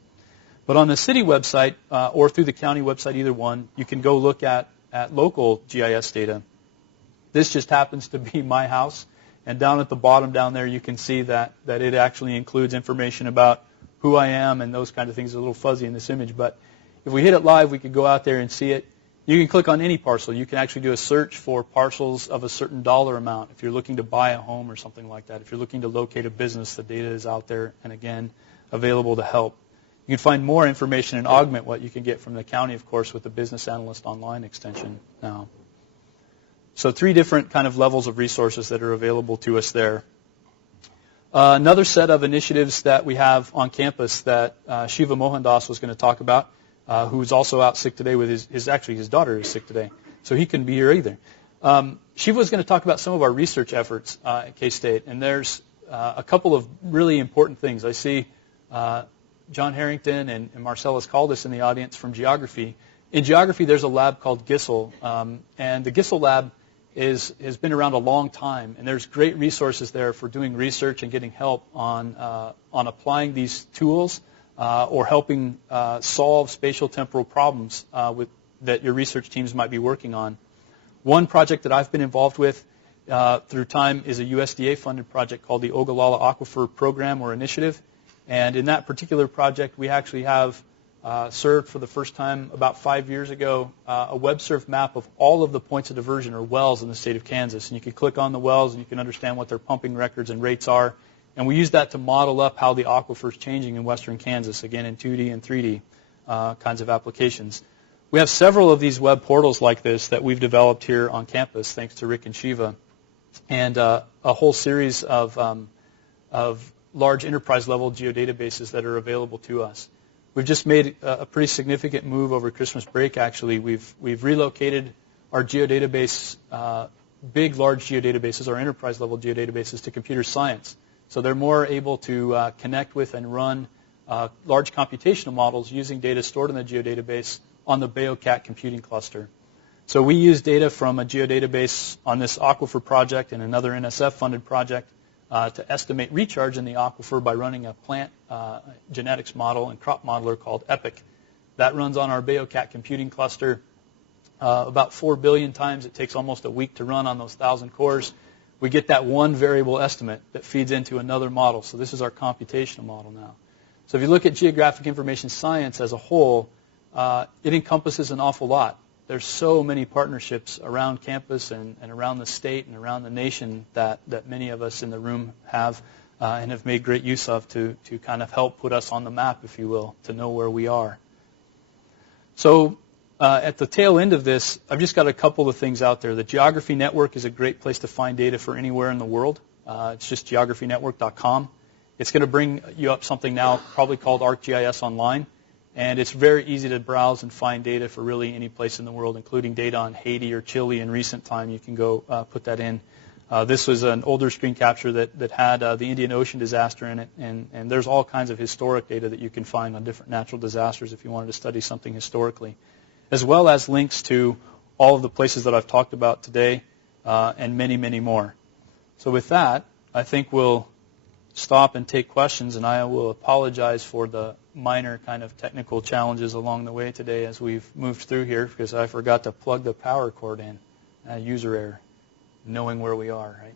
But on the city website or through the county website, either one, you can go look at local GIS data. This just happens to be my house. And down at the bottom down there, you can see that it actually includes information about who I am and those kind of things. Are a little fuzzy in this image. But if we hit it live, we could go out there and see it. You can click on any parcel. You can actually do a search for parcels of a certain dollar amount if you're looking to buy a home or something like that. If you're looking to locate a business, the data is out there and, again, available to help. You can find more information and augment what you can get from the county, of course, with the Business Analyst Online extension now. So 3 different kind of levels of resources that are available to us there. Another set of initiatives that we have on campus that Shiva Mohandas was going to talk about, who's also out sick today with his daughter is sick today, so he couldn't be here either. Shiva was going to talk about some of our research efforts at K-State, and there's a couple of really important things. I see John Harrington and Marcellus Caldas in the audience from Geography. In Geography, there's a lab called GISL, and the GISL lab has been around a long time, and there's great resources there for doing research and getting help on applying these tools or helping solve spatial temporal problems that your research teams might be working on. One project that I've been involved with through time is a USDA-funded project called the Ogallala Aquifer Program or Initiative, and in that particular project, we actually have served for the first time about 5 years ago a web-served map of all of the points of diversion or wells in the state of Kansas. And you can click on the wells and you can understand what their pumping records and rates are. And we use that to model up how the aquifer is changing in western Kansas, again in 2D and 3D kinds of applications. We have several of these web portals like this that we've developed here on campus, thanks to Rick and Shiva, and a whole series of large enterprise-level geodatabases that are available to us. We've just made a pretty significant move over Christmas break, actually. We've relocated our geodatabase, large geodatabases, our enterprise-level geodatabases, to computer science. So they're more able to connect with and run large computational models using data stored in the geodatabase on the BayoCat computing cluster. So we use data from a geodatabase on this aquifer project and another NSF-funded project to estimate recharge in the aquifer by running a plant genetics model and crop modeler called EPIC. That runs on our BayoCat computing cluster about 4 billion times. It takes almost a week to run on those 1,000 cores. We get that one variable estimate that feeds into another model. So this is our computational model now. So if you look at geographic information science as a whole, it encompasses an awful lot. There's so many partnerships around campus and around the state and around the nation that many of us in the room have and have made great use of to kind of help put us on the map, if you will, to know where we are. So at the tail end of this, I've just got a couple of things out there. The Geography Network is a great place to find data for anywhere in the world. It's just geographynetwork.com. It's going to bring you up something now probably called ArcGIS Online. And it's very easy to browse and find data for really any place in the world, including data on Haiti or Chile in recent time. You can go put that in. This was an older screen capture that had the Indian Ocean disaster in it, and there's all kinds of historic data that you can find on different natural disasters if you wanted to study something historically, as well as links to all of the places that I've talked about today and many, many more. So with that, I think we'll stop and take questions, and I will apologize for the minor kind of technical challenges along the way today as we've moved through here because I forgot to plug the power cord in. User error. Knowing where we are, right?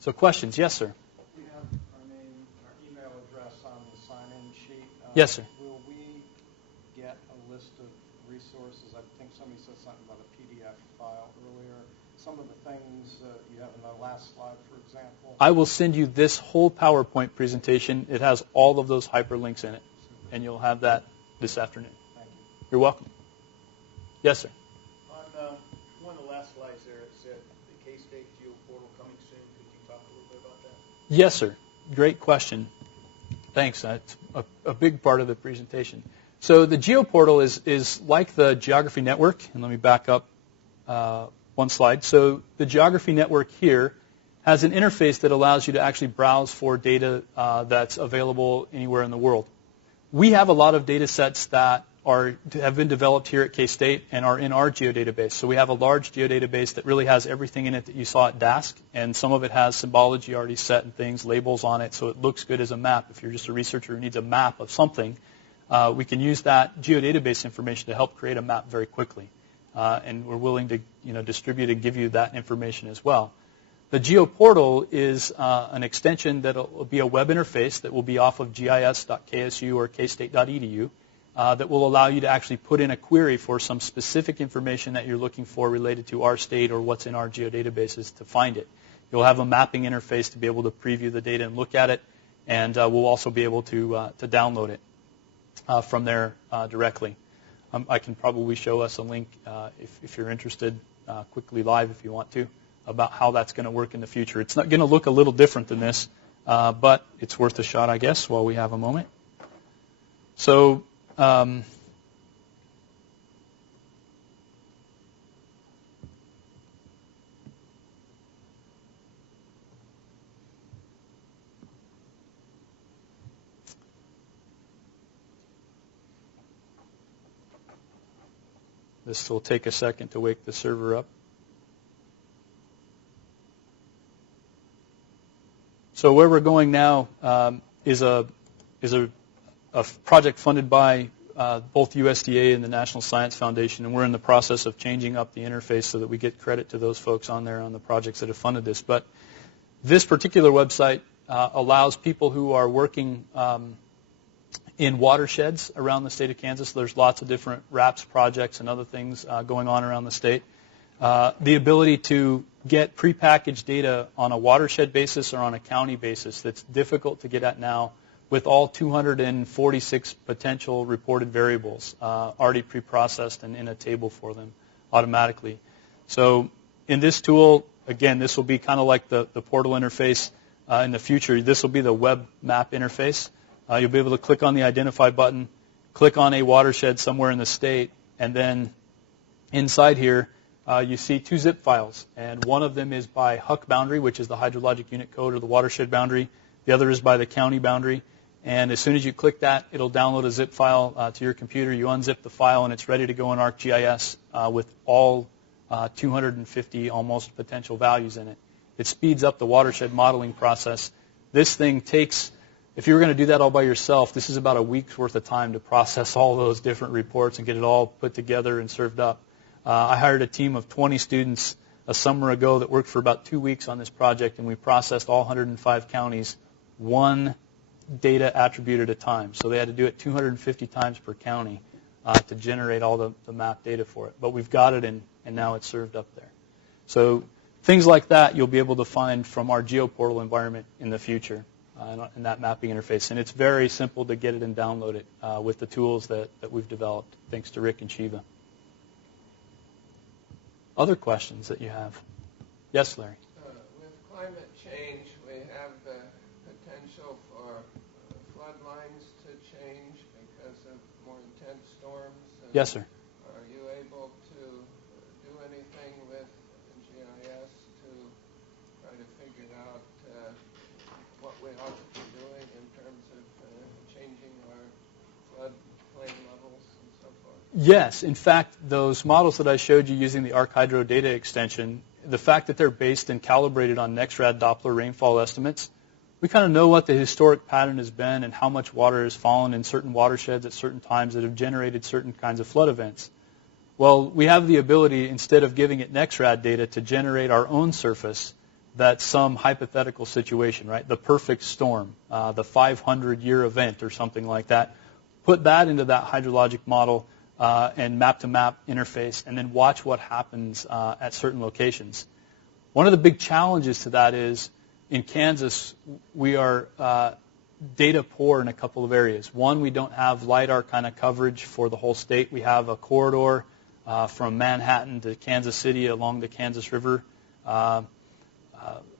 So questions? Yes, sir. We have our name, our email address on the sign-in sheet. Yes, sir. Will we get a list of resources? I think somebody said something about a PDF file earlier. Some of the things you have in the last slide, for example. I will send you this whole PowerPoint presentation. It has all of those hyperlinks in it, and you'll have that this afternoon. Thank you. You're welcome. Yes, sir. On one of the last slides there, it said the K-State GeoPortal coming soon. Could you talk a little bit about that? Yes, sir. Great question. Thanks. That's a big part of the presentation. So the GeoPortal is like the Geography Network. And let me back up one slide. So the Geography Network here has an interface that allows you to actually browse for data that's available anywhere in the world. We have a lot of data sets that have been developed here at K-State and are in our geodatabase. So we have a large geodatabase that really has everything in it that you saw at DASC, and some of it has symbology already set and things, labels on it, so it looks good as a map. If you're just a researcher who needs a map of something, we can use that geodatabase information to help create a map very quickly. And we're willing to distribute and give you that information as well. The GeoPortal is an extension that will be a web interface that will be off of gis.ksu or kstate.edu. That will allow you to actually put in a query for some specific information that you're looking for related to our state or what's in our geodatabases to find it. You'll have a mapping interface to be able to preview the data and look at it, and we'll also be able to download it from there directly. I can probably show us a link if you're interested quickly live if you want to about how that's going to work in the future. It's not going to look a little different than this, but it's worth a shot, I guess, while we have a moment. So this will take a second to wake the server up. So where we're going now is a project funded by both USDA and the National Science Foundation, and we're in the process of changing up the interface so that we get credit to those folks on there on the projects that have funded this. But this particular website allows people who are working in watersheds around the state of Kansas. There's lots of different RAPS projects and other things going on around the state. The ability to get prepackaged data on a watershed basis or on a county basis that's difficult to get at now with all 246 potential reported variables already preprocessed and in a table for them automatically. So in this tool, again, this will be kind of like the portal interface in the future. This will be the web map interface. You'll be able to click on the Identify button, click on a watershed somewhere in the state, and then inside here you see two zip files. And one of them is by HUC boundary, which is the hydrologic unit code or the watershed boundary. The other is by the county boundary. And as soon as you click that, it'll download a zip file to your computer. You unzip the file, and it's ready to go in ArcGIS with all 250 almost potential values in it. It speeds up the watershed modeling process. This thing takes, if you were going to do that all by yourself, this is about a week's worth of time to process all those different reports and get it all put together and served up. I hired a team of 20 students a summer ago that worked for about 2 weeks on this project, and we processed all 105 counties one data attribute at a time. So they had to do it 250 times per county to generate all the map data for it. But we've got it, and now it's served up there. So things like that you'll be able to find from our GeoPortal environment in the future in that mapping interface. And it's very simple to get it and download it with the tools that we've developed, thanks to Rick and Shiva. Other questions that you have? Yes, Larry? With climate change, we have the potential for flood lines to change because of more intense storms. Yes, sir. Are you able to do anything with GIS to try to Yes. In fact, those models that I showed you using the ArcHydro data extension, the fact that they're based and calibrated on NexRad Doppler rainfall estimates, we kind of know what the historic pattern has been and how much water has fallen in certain watersheds at certain times that have generated certain kinds of flood events. Well, we have the ability, instead of giving it NexRad data, to generate our own surface that's some hypothetical situation, right? The perfect storm, the 500-year event or something like that. Put that into that hydrologic model and map-to-map interface, and then watch what happens at certain locations. One of the big challenges to that is, in Kansas, we are data poor in a couple of areas. One, we don't have LIDAR kind of coverage for the whole state. We have a corridor from Manhattan to Kansas City along the Kansas River.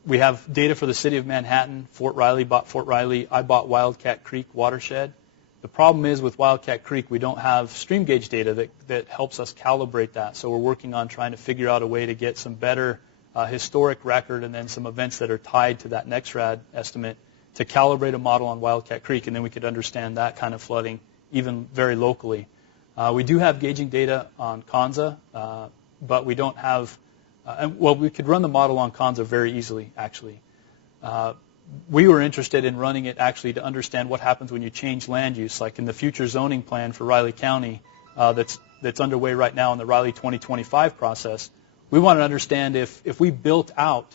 We have data for the city of Manhattan. Fort Riley bought Fort Riley. I bought Wildcat Creek watershed. The problem is with Wildcat Creek, we don't have stream gauge data that helps us calibrate that. So we're working on trying to figure out a way to get some better historic record and then some events that are tied to that NexRad estimate to calibrate a model on Wildcat Creek, and then we could understand that kind of flooding even very locally. We do have gauging data on Kanza, but we don't have, well, we could run the model on Kanza very easily, actually. We were interested in running it actually to understand what happens when you change land use, like in the future zoning plan for Riley County that's underway right now in the Riley 2025 process. We want to understand if we built out,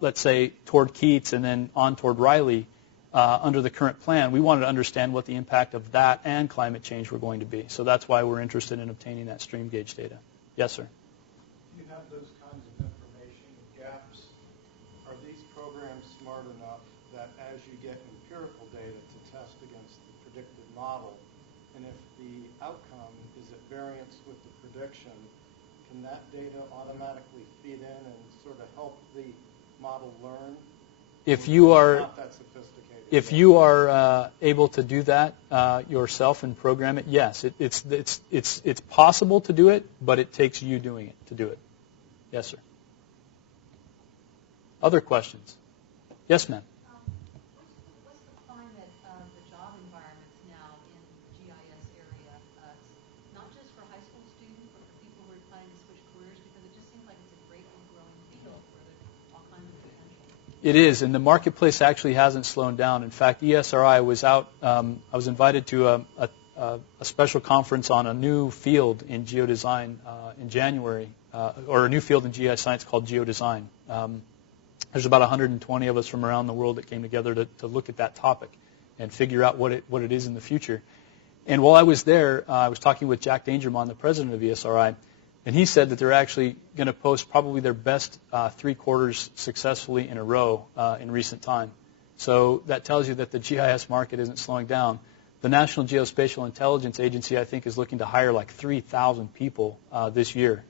let's say, toward Keats and then on toward Riley under the current plan, we wanted to understand what the impact of that and climate change were going to be. So that's why we're interested in obtaining that stream gauge data. Yes, sir? Do you have those kinds of information gaps? Are these programs smart enough that as you get empirical data to test against the predicted model, and if the outcome is at variance with the prediction, can that data automatically feed in and sort of help the model learn? If you are not that sophisticated. If you are able to do that yourself and program it, yes, it's possible to do it, but it takes you doing it to do it. Yes, sir. Other questions? Yes, ma'am. What's the climate of the job environments now in the GIS area, not just for high school students, but for people who are planning to switch careers? Because it just seems like it's a greatly growing field where there's all kinds of potential. It is, and the marketplace actually hasn't slowed down. In fact, ESRI was out. I was invited to a special conference on a new field in geodesign in January, or a new field in GIScience called geodesign. There's about 120 of us from around the world that came together to look at that topic and figure out what it is in the future. And while I was there, I was talking with Jack Dangermond, the president of ESRI, and he said that they're actually going to post probably their best 3 quarters successfully in a row in recent time. So that tells you that the GIS market isn't slowing down. The National Geospatial Intelligence Agency, I think, is looking to hire like 3,000 people this year.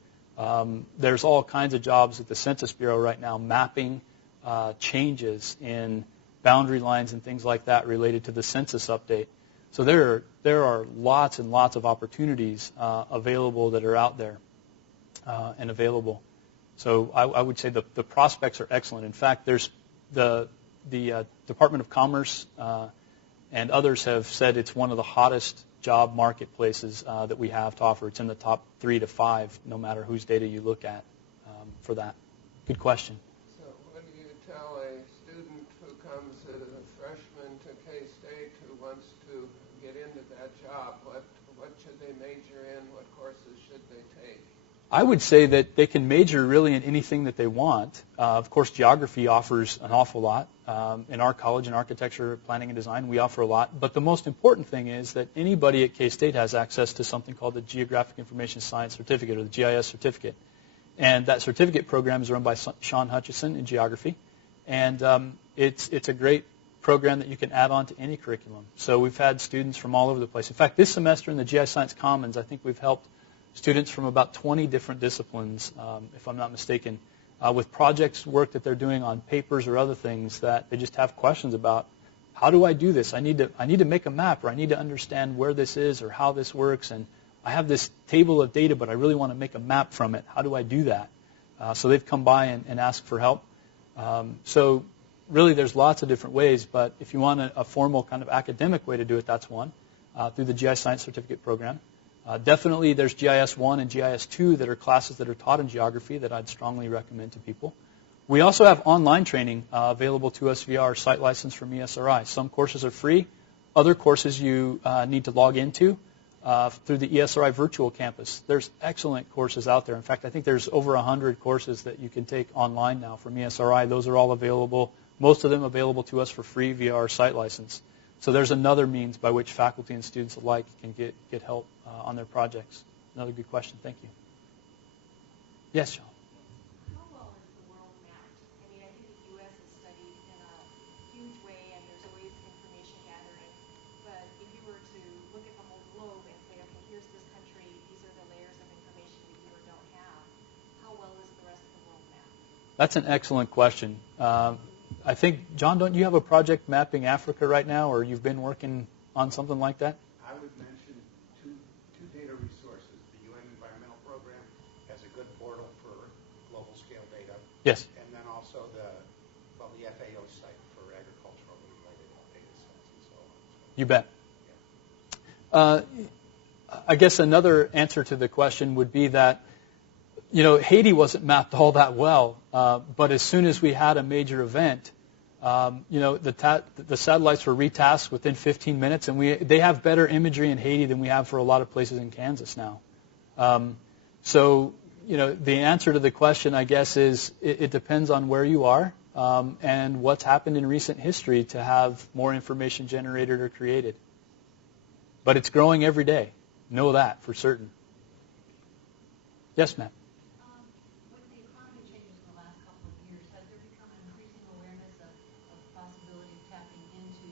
There's all kinds of jobs at the Census Bureau right now mapping changes in boundary lines and things like that related to the census update. So there are lots and lots of opportunities available that are out there and available. So I would say the prospects are excellent. In fact, there's the Department of Commerce and others have said it's one of the hottest job marketplaces that we have to offer. It's in the top 3 to 5, no matter whose data you look at for that. Good question. So what do you tell a student who comes as a freshman to K-State who wants to get into that job? What should they major in? What courses should they take? I would say that they can major really in anything that they want. Of course, geography offers an awful lot. In our college in architecture, planning, and design, we offer a lot. But the most important thing is that anybody at K-State has access to something called the Geographic Information Science Certificate, or the GIS Certificate. And that certificate program is run by Sean Hutchison in geography. And it's a great program that you can add on to any curriculum. So we've had students from all over the place. In fact, this semester in the GIScience Commons, I think we've helped students from about 20 different disciplines, if I'm not mistaken, with projects work that they're doing on papers or other things that they just have questions about. How do I do this? I need to make a map, or I need to understand where this is or how this works. And I have this table of data, but I really want to make a map from it. How do I do that? So they've come by and asked for help. So really there's lots of different ways, but if you want a formal kind of academic way to do it, that's one, through the GIScience Certificate program. Definitely there's GIS 1 and GIS 2 that are classes that are taught in geography that I'd strongly recommend to people. We also have online training available to us via our site license from ESRI. Some courses are free. Other courses you need to log into through the ESRI virtual campus. There's excellent courses out there. In fact, I think there's over 100 courses that you can take online now from ESRI. Those are all available, most of them available to us for free via our site license. So there's another means by which faculty and students alike can get help on their projects. Another good question. Thank you. Yes, Sean. How well is the world mapped? I mean, I think the U.S. is studied in a huge way, and there's always information gathering. But if you were to look at the whole globe and say, okay, here's this country, these are the layers of information we do or don't have, how well is the rest of the world mapped? That's an excellent question. I think, John, don't you have a project mapping Africa right now, or you've been working on something like that? I would mention two data resources. The UN Environmental Program has a good portal for global scale data. Yes. And then also the FAO site for agricultural related data sets and so on. You bet. I guess another answer to the question would be that, Haiti wasn't mapped all that well, but as soon as we had a major event, the satellites were retasked within 15 minutes, and they have better imagery in Haiti than we have for a lot of places in Kansas now. So, the answer to the question, I guess, is it depends on where you are and what's happened in recent history to have more information generated or created. But it's growing every day. Know that for certain. Yes, ma'am. With the economy changes in the last couple of years, has there become an increasing awareness of the possibility of tapping into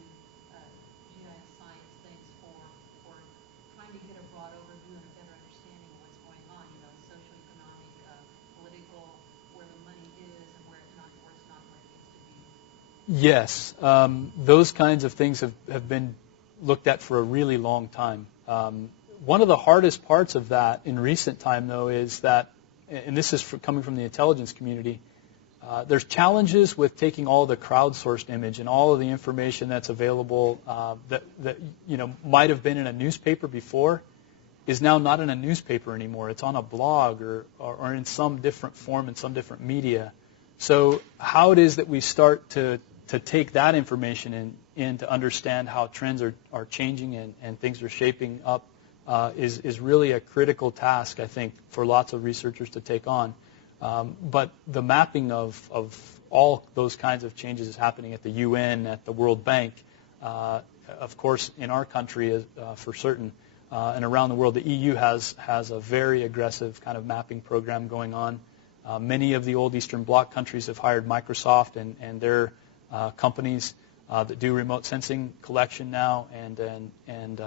GIS science things for trying to get a broad overview and a better understanding of what's going on, socioeconomic, political, where the money is and where it's not where it needs to be? Yes. Those kinds of things have been looked at for a really long time. One of the hardest parts of that in recent time, though, is that, and this is coming from the intelligence community, there's challenges with taking all the crowdsourced image and all of the information that's available that might have been in a newspaper before is now not in a newspaper anymore. It's on a blog or in some different form in some different media. So how it is that we start to take that information in to understand how trends are changing and things are shaping up is really a critical task, I think, for lots of researchers to take on. But the mapping of all those kinds of changes is happening at the UN, at the World Bank, of course, in our country for certain, and around the world. The EU has a very aggressive kind of mapping program going on. Many of the old Eastern Bloc countries have hired Microsoft and their companies that do remote sensing collection now and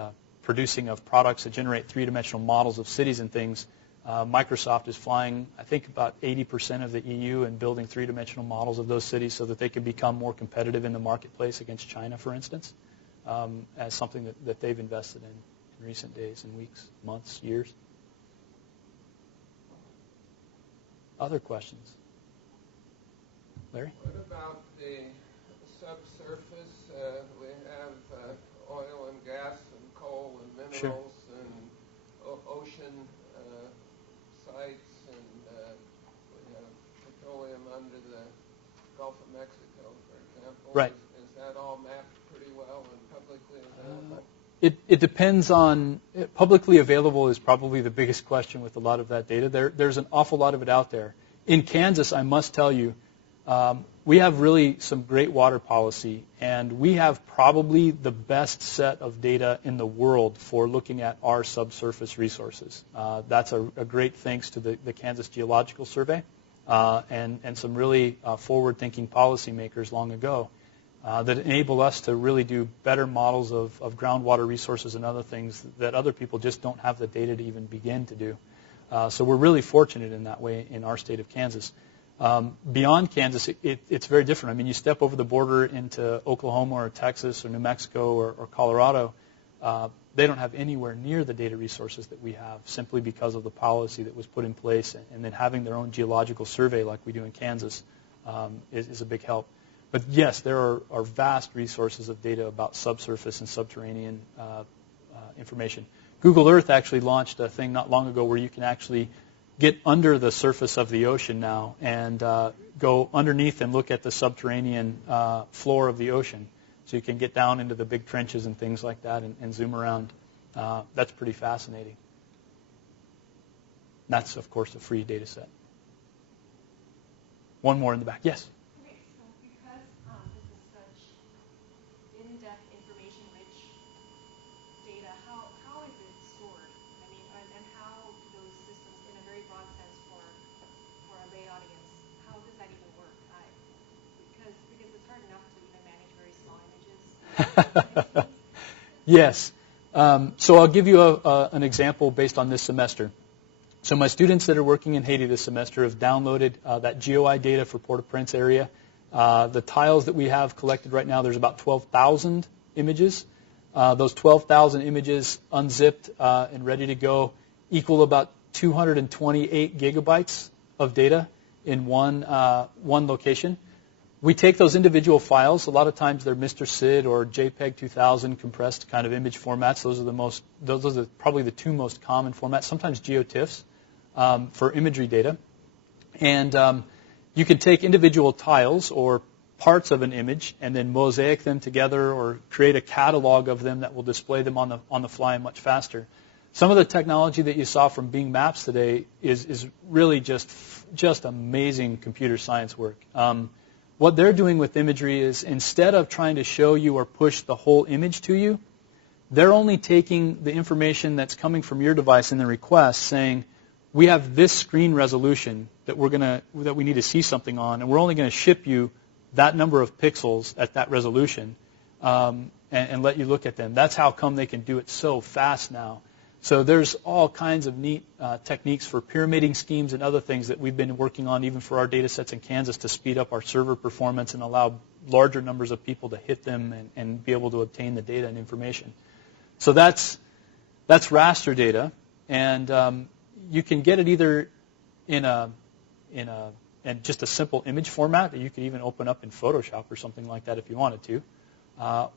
producing of products that generate three-dimensional models of cities and things. Microsoft is flying, I think, about 80% of the EU and building three-dimensional models of those cities so that they can become more competitive in the marketplace against China, for instance, as something that they've invested in recent days and weeks, months, years. Other questions? Larry? What about the subsurface? We have oil and gas and coal and minerals and ocean sites, and we have petroleum under the Gulf of Mexico, for example. Right. Is that all mapped pretty well and publicly available? It depends on, publicly available is probably the biggest question with a lot of that data. There's an awful lot of it out there. In Kansas, I must tell you, we have really some great water policy, and we have probably the best set of data in the world for looking at our subsurface resources. That's a great thanks to the Kansas Geological Survey and some really forward-thinking policymakers long ago that enable us to really do better models of groundwater resources and other things that other people just don't have the data to even begin to do. So we're really fortunate in that way in our state of Kansas. Beyond Kansas, it's very different. I mean, you step over the border into Oklahoma or Texas or New Mexico or Colorado, they don't have anywhere near the data resources that we have simply because of the policy that was put in place, and then having their own geological survey like we do in Kansas is a big help. But yes, there are vast resources of data about subsurface and subterranean information. Google Earth actually launched a thing not long ago where you can actually get under the surface of the ocean now and go underneath and look at the subterranean floor of the ocean. So you can get down into the big trenches and things like that and zoom around. That's pretty fascinating. That's, of course, a free data set. One more in the back. Yes? Okay, so because this is such in-depth, information-rich data, how is it stored? I mean, and how do those systems, in a very broad sense for a lay audience, how does that even work? Because it's hard enough to even manage very small images. Yes. So I'll give you an example based on this semester. So my students that are working in Haiti this semester have downloaded that GeoEye data for Port-au-Prince area. The tiles that we have collected right now, there's about 12,000 images. Those 12,000 images unzipped and ready to go equal about 228 gigabytes of data in one location. We take those individual files. A lot of times they're Mr. SID or JPEG 2000 compressed kind of image formats. Those are probably the two most common formats. Sometimes GeoTIFFs for imagery data. And you can take individual tiles or parts of an image and then mosaic them together or create a catalog of them that will display them on the fly much faster. Some of the technology that you saw from Bing Maps today is really just amazing computer science work. What they're doing with imagery is instead of trying to show you or push the whole image to you, they're only taking the information that's coming from your device in the request saying, we have this screen resolution that we need to see something on, and we're only going to ship you that number of pixels at that resolution and let you look at them. That's how come they can do it so fast now. So there's all kinds of neat techniques for pyramiding schemes and other things that we've been working on even for our data sets in Kansas to speed up our server performance and allow larger numbers of people to hit them and be able to obtain the data and information. So that's raster data, and you can get it either in just a simple image format that you could even open up in Photoshop or something like that if you wanted to,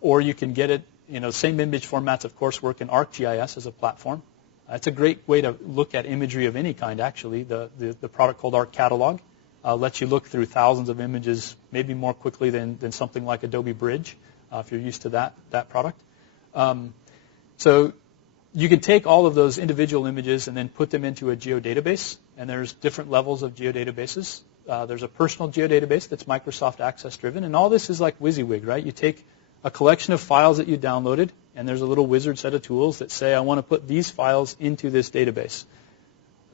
or you can get it. Same image formats, of course, work in ArcGIS as a platform. It's a great way to look at imagery of any kind, actually. The product called Arc Catalog lets you look through thousands of images maybe more quickly than something like Adobe Bridge, if you're used to that product. So you can take all of those individual images and then put them into a geodatabase, and there's different levels of geodatabases. There's a personal geodatabase that's Microsoft Access driven, and all this is like WYSIWYG, right? You take a collection of files that you downloaded, and there's a little wizard set of tools that say, I want to put these files into this database.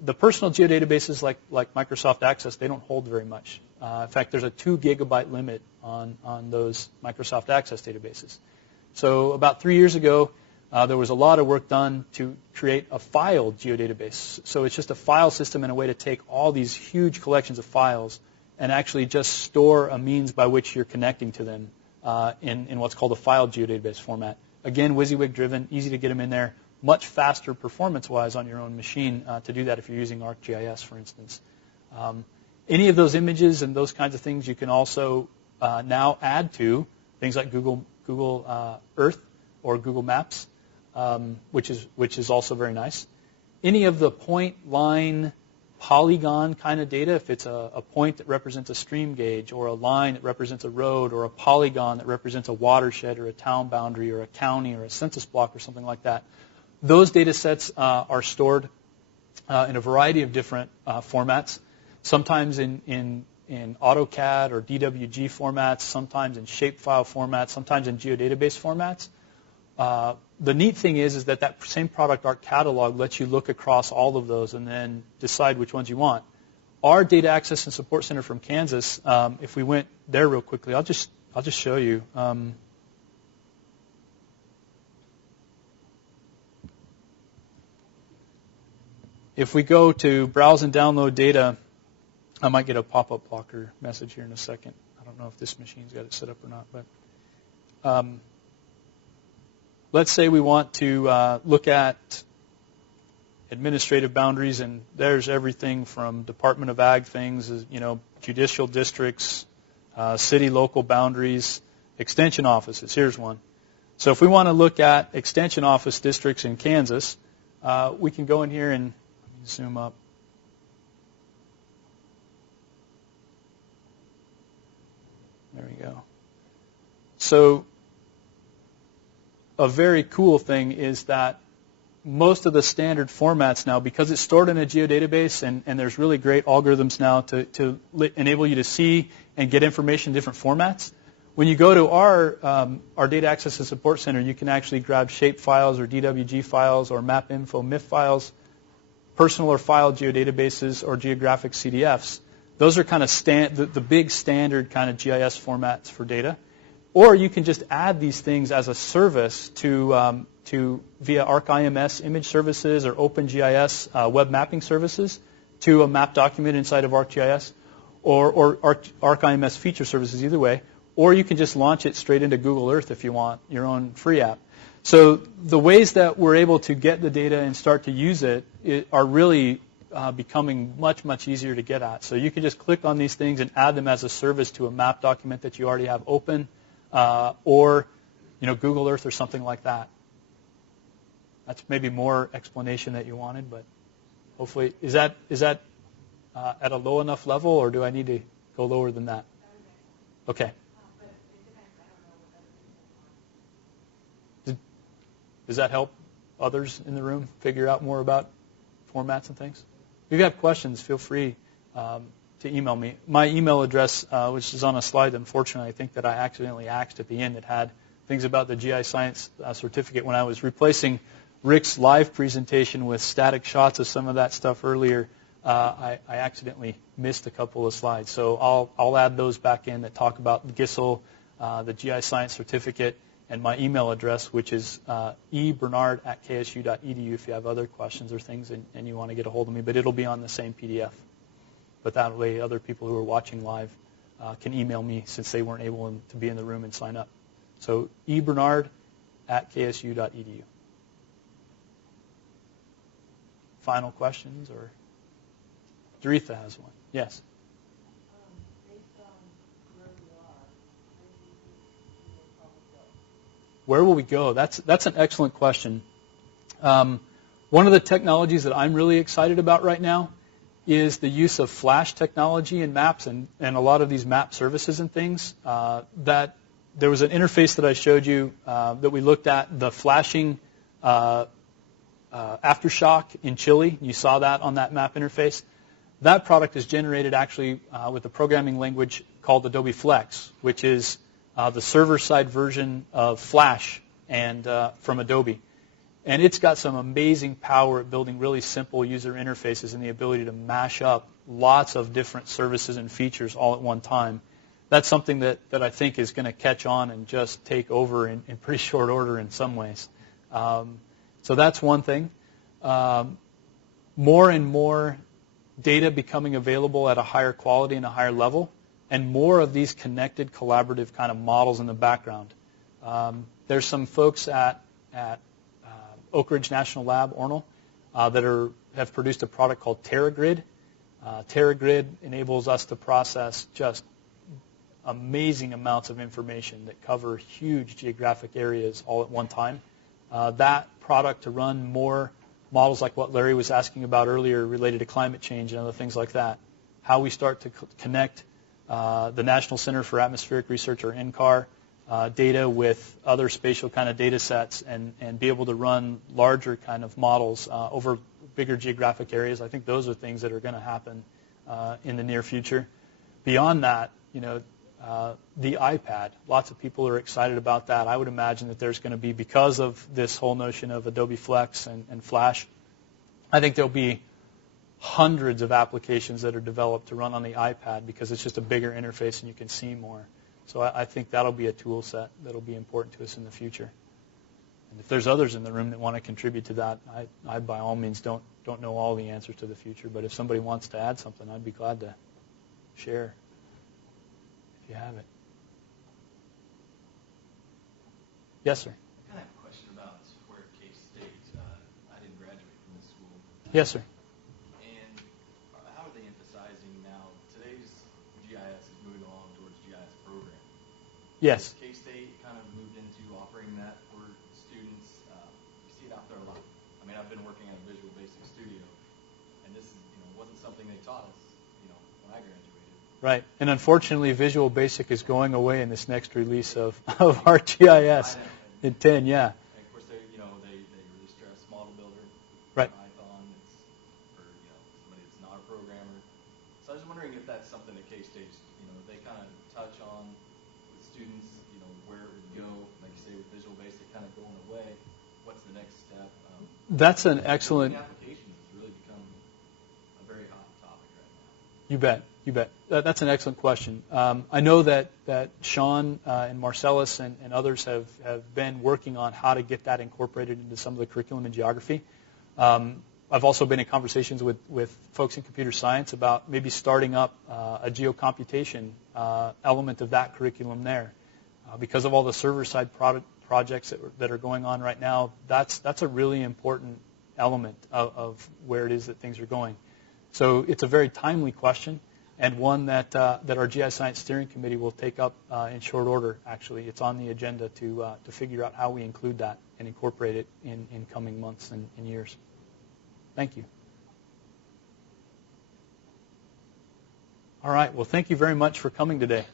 The personal geodatabases like Microsoft Access, they don't hold very much. In fact, there's a 2 gigabyte limit on those Microsoft Access databases. So about 3 years ago, there was a lot of work done to create a file geodatabase. So it's just a file system and a way to take all these huge collections of files and actually just store a means by which you're connecting to them in what's called a file geodatabase format. Again, WYSIWYG driven, easy to get them in there, much faster performance-wise on your own machine to do that if you're using ArcGIS, for instance. Any of those images and those kinds of things you can also now add to things like Google Earth or Google Maps, which is also very nice. Any of the point, line, polygon kind of data, if it's a point that represents a stream gauge or a line that represents a road or a polygon that represents a watershed or a town boundary or a county or a census block or something like that, those data sets are stored in a variety of different formats, sometimes in AutoCAD or DWG formats, sometimes in shapefile formats, sometimes in geodatabase formats. The neat thing is that same product Arc Catalog lets you look across all of those and then decide which ones you want. Our Data Access and Support Center from Kansas, if we went there real quickly, I'll just show you. If we go to Browse and Download Data, I might get a pop-up blocker message here in a second. I don't know if this machine's got it set up or not, but let's say we want to look at administrative boundaries, and there's everything from Department of Ag things, judicial districts, city local boundaries, extension offices. Here's one. So if we want to look at extension office districts in Kansas, we can go in here and zoom up. There we go. So a very cool thing is that most of the standard formats now, because it's stored in a geodatabase, and there's really great algorithms now to enable you to see and get information in different formats. When you go to our Data Access and Support Center, you can actually grab shape files or DWG files or map info MIF files, personal or file geodatabases, or geographic CDFs. Those are kind of the big standard kind of GIS formats for data. Or you can just add these things as a service to via ArcIMS image services or OpenGIS web mapping services to a map document inside of ArcGIS, or ArcIMS feature services, either way. Or you can just launch it straight into Google Earth if you want, your own free app. So the ways that we're able to get the data and start to use it are really becoming much, much easier to get at. So you can just click on these things and add them as a service to a map document that you already have open, or Google Earth or something like that. That's maybe more explanation that you wanted, but hopefully, is that at a low enough level, or do I need to go lower than that? Okay. Does that help others in the room figure out more about formats and things? If you have questions, feel free to email me. My email address, which is on a slide, unfortunately, I think that I accidentally axed at the end. It had things about the GIScience certificate. When I was replacing Rick's live presentation with static shots of some of that stuff earlier, I accidentally missed a couple of slides. So I'll add those back in that talk about the GISL, the GIScience certificate, and my email address, which is ebernard@ksu.edu if you have other questions or things and you want to get a hold of me. But it'll be on the same PDF. But that way other people who are watching live can email me since they weren't able to be in the room and sign up. So ebernard@ksu.edu. Final questions? Or Doretha has one. Yes? Where will we go? That's an excellent question. One of the technologies that I'm really excited about right now is the use of flash technology in maps and a lot of these map services and things. That there was an interface that I showed you that we looked at, the flashing aftershock in Chile. You saw that on that map interface. That product is generated actually with a programming language called Adobe Flex, which is the server-side version of Flash and from Adobe. And it's got some amazing power at building really simple user interfaces and the ability to mash up lots of different services and features all at one time. That's something that I think is going to catch on and just take over in pretty short order in some ways. So that's one thing. More and more data becoming available at a higher quality and a higher level, and more of these connected collaborative kind of models in the background. There's some folks at Oak Ridge National Lab, Ornell, that have produced a product called TerraGrid. TerraGrid enables us to process just amazing amounts of information that cover huge geographic areas all at one time. That product to run more models like what Larry was asking about earlier related to climate change and other things like that. How we start to connect the National Center for Atmospheric Research, or NCAR, data with other spatial kind of data sets and be able to run larger kind of models over bigger geographic areas. I think those are things that are going to happen in the near future. Beyond that, the iPad, lots of people are excited about that. I would imagine that there's going to be, because of this whole notion of Adobe Flex and Flash, I think there'll be hundreds of applications that are developed to run on the iPad because it's just a bigger interface and you can see more. So I think that'll be a tool set that'll be important to us in the future. And if there's others in the room that want to contribute to that, I by all means don't know all the answers to the future, but if somebody wants to add something, I'd be glad to share if you have it. Yes, sir. I kind of have a question about where K-State, I didn't graduate from this school. Yes, sir. And how are they emphasizing now, today's GIS is moving along towards GIS program. Yes. K-State kind of moved into offering that for students. You see it out there a lot. I mean, I've been working at a Visual Basic studio, and this is, wasn't something they taught us, when I graduated. Right. And unfortunately, Visual Basic is going away in this next release of ArcGIS in 10, yeah. And of course, they really stress model builder, Right. Python. It's for somebody that's not a programmer. So I was wondering if that's something that K-State, they kind of touch on with students, where it would go. Like you say, with Visual Basic kind of going away, what's the next step? That's an excellent. Applications has really become a very hot topic right now. You bet. You bet. That's an excellent question. I know that Sean and Marcellus and others have been working on how to get that incorporated into some of the curriculum in geography. I've also been in conversations with folks in computer science about maybe starting up a geocomputation element of that curriculum there. Because of all the server-side projects that are going on right now, that's a really important element of where it is that things are going. So it's a very timely question, and one that our GIScience Steering Committee will take up in short order, actually. It's on the agenda to figure out how we include that and incorporate it in coming months and years. Thank you. All right. Well, thank you very much for coming today.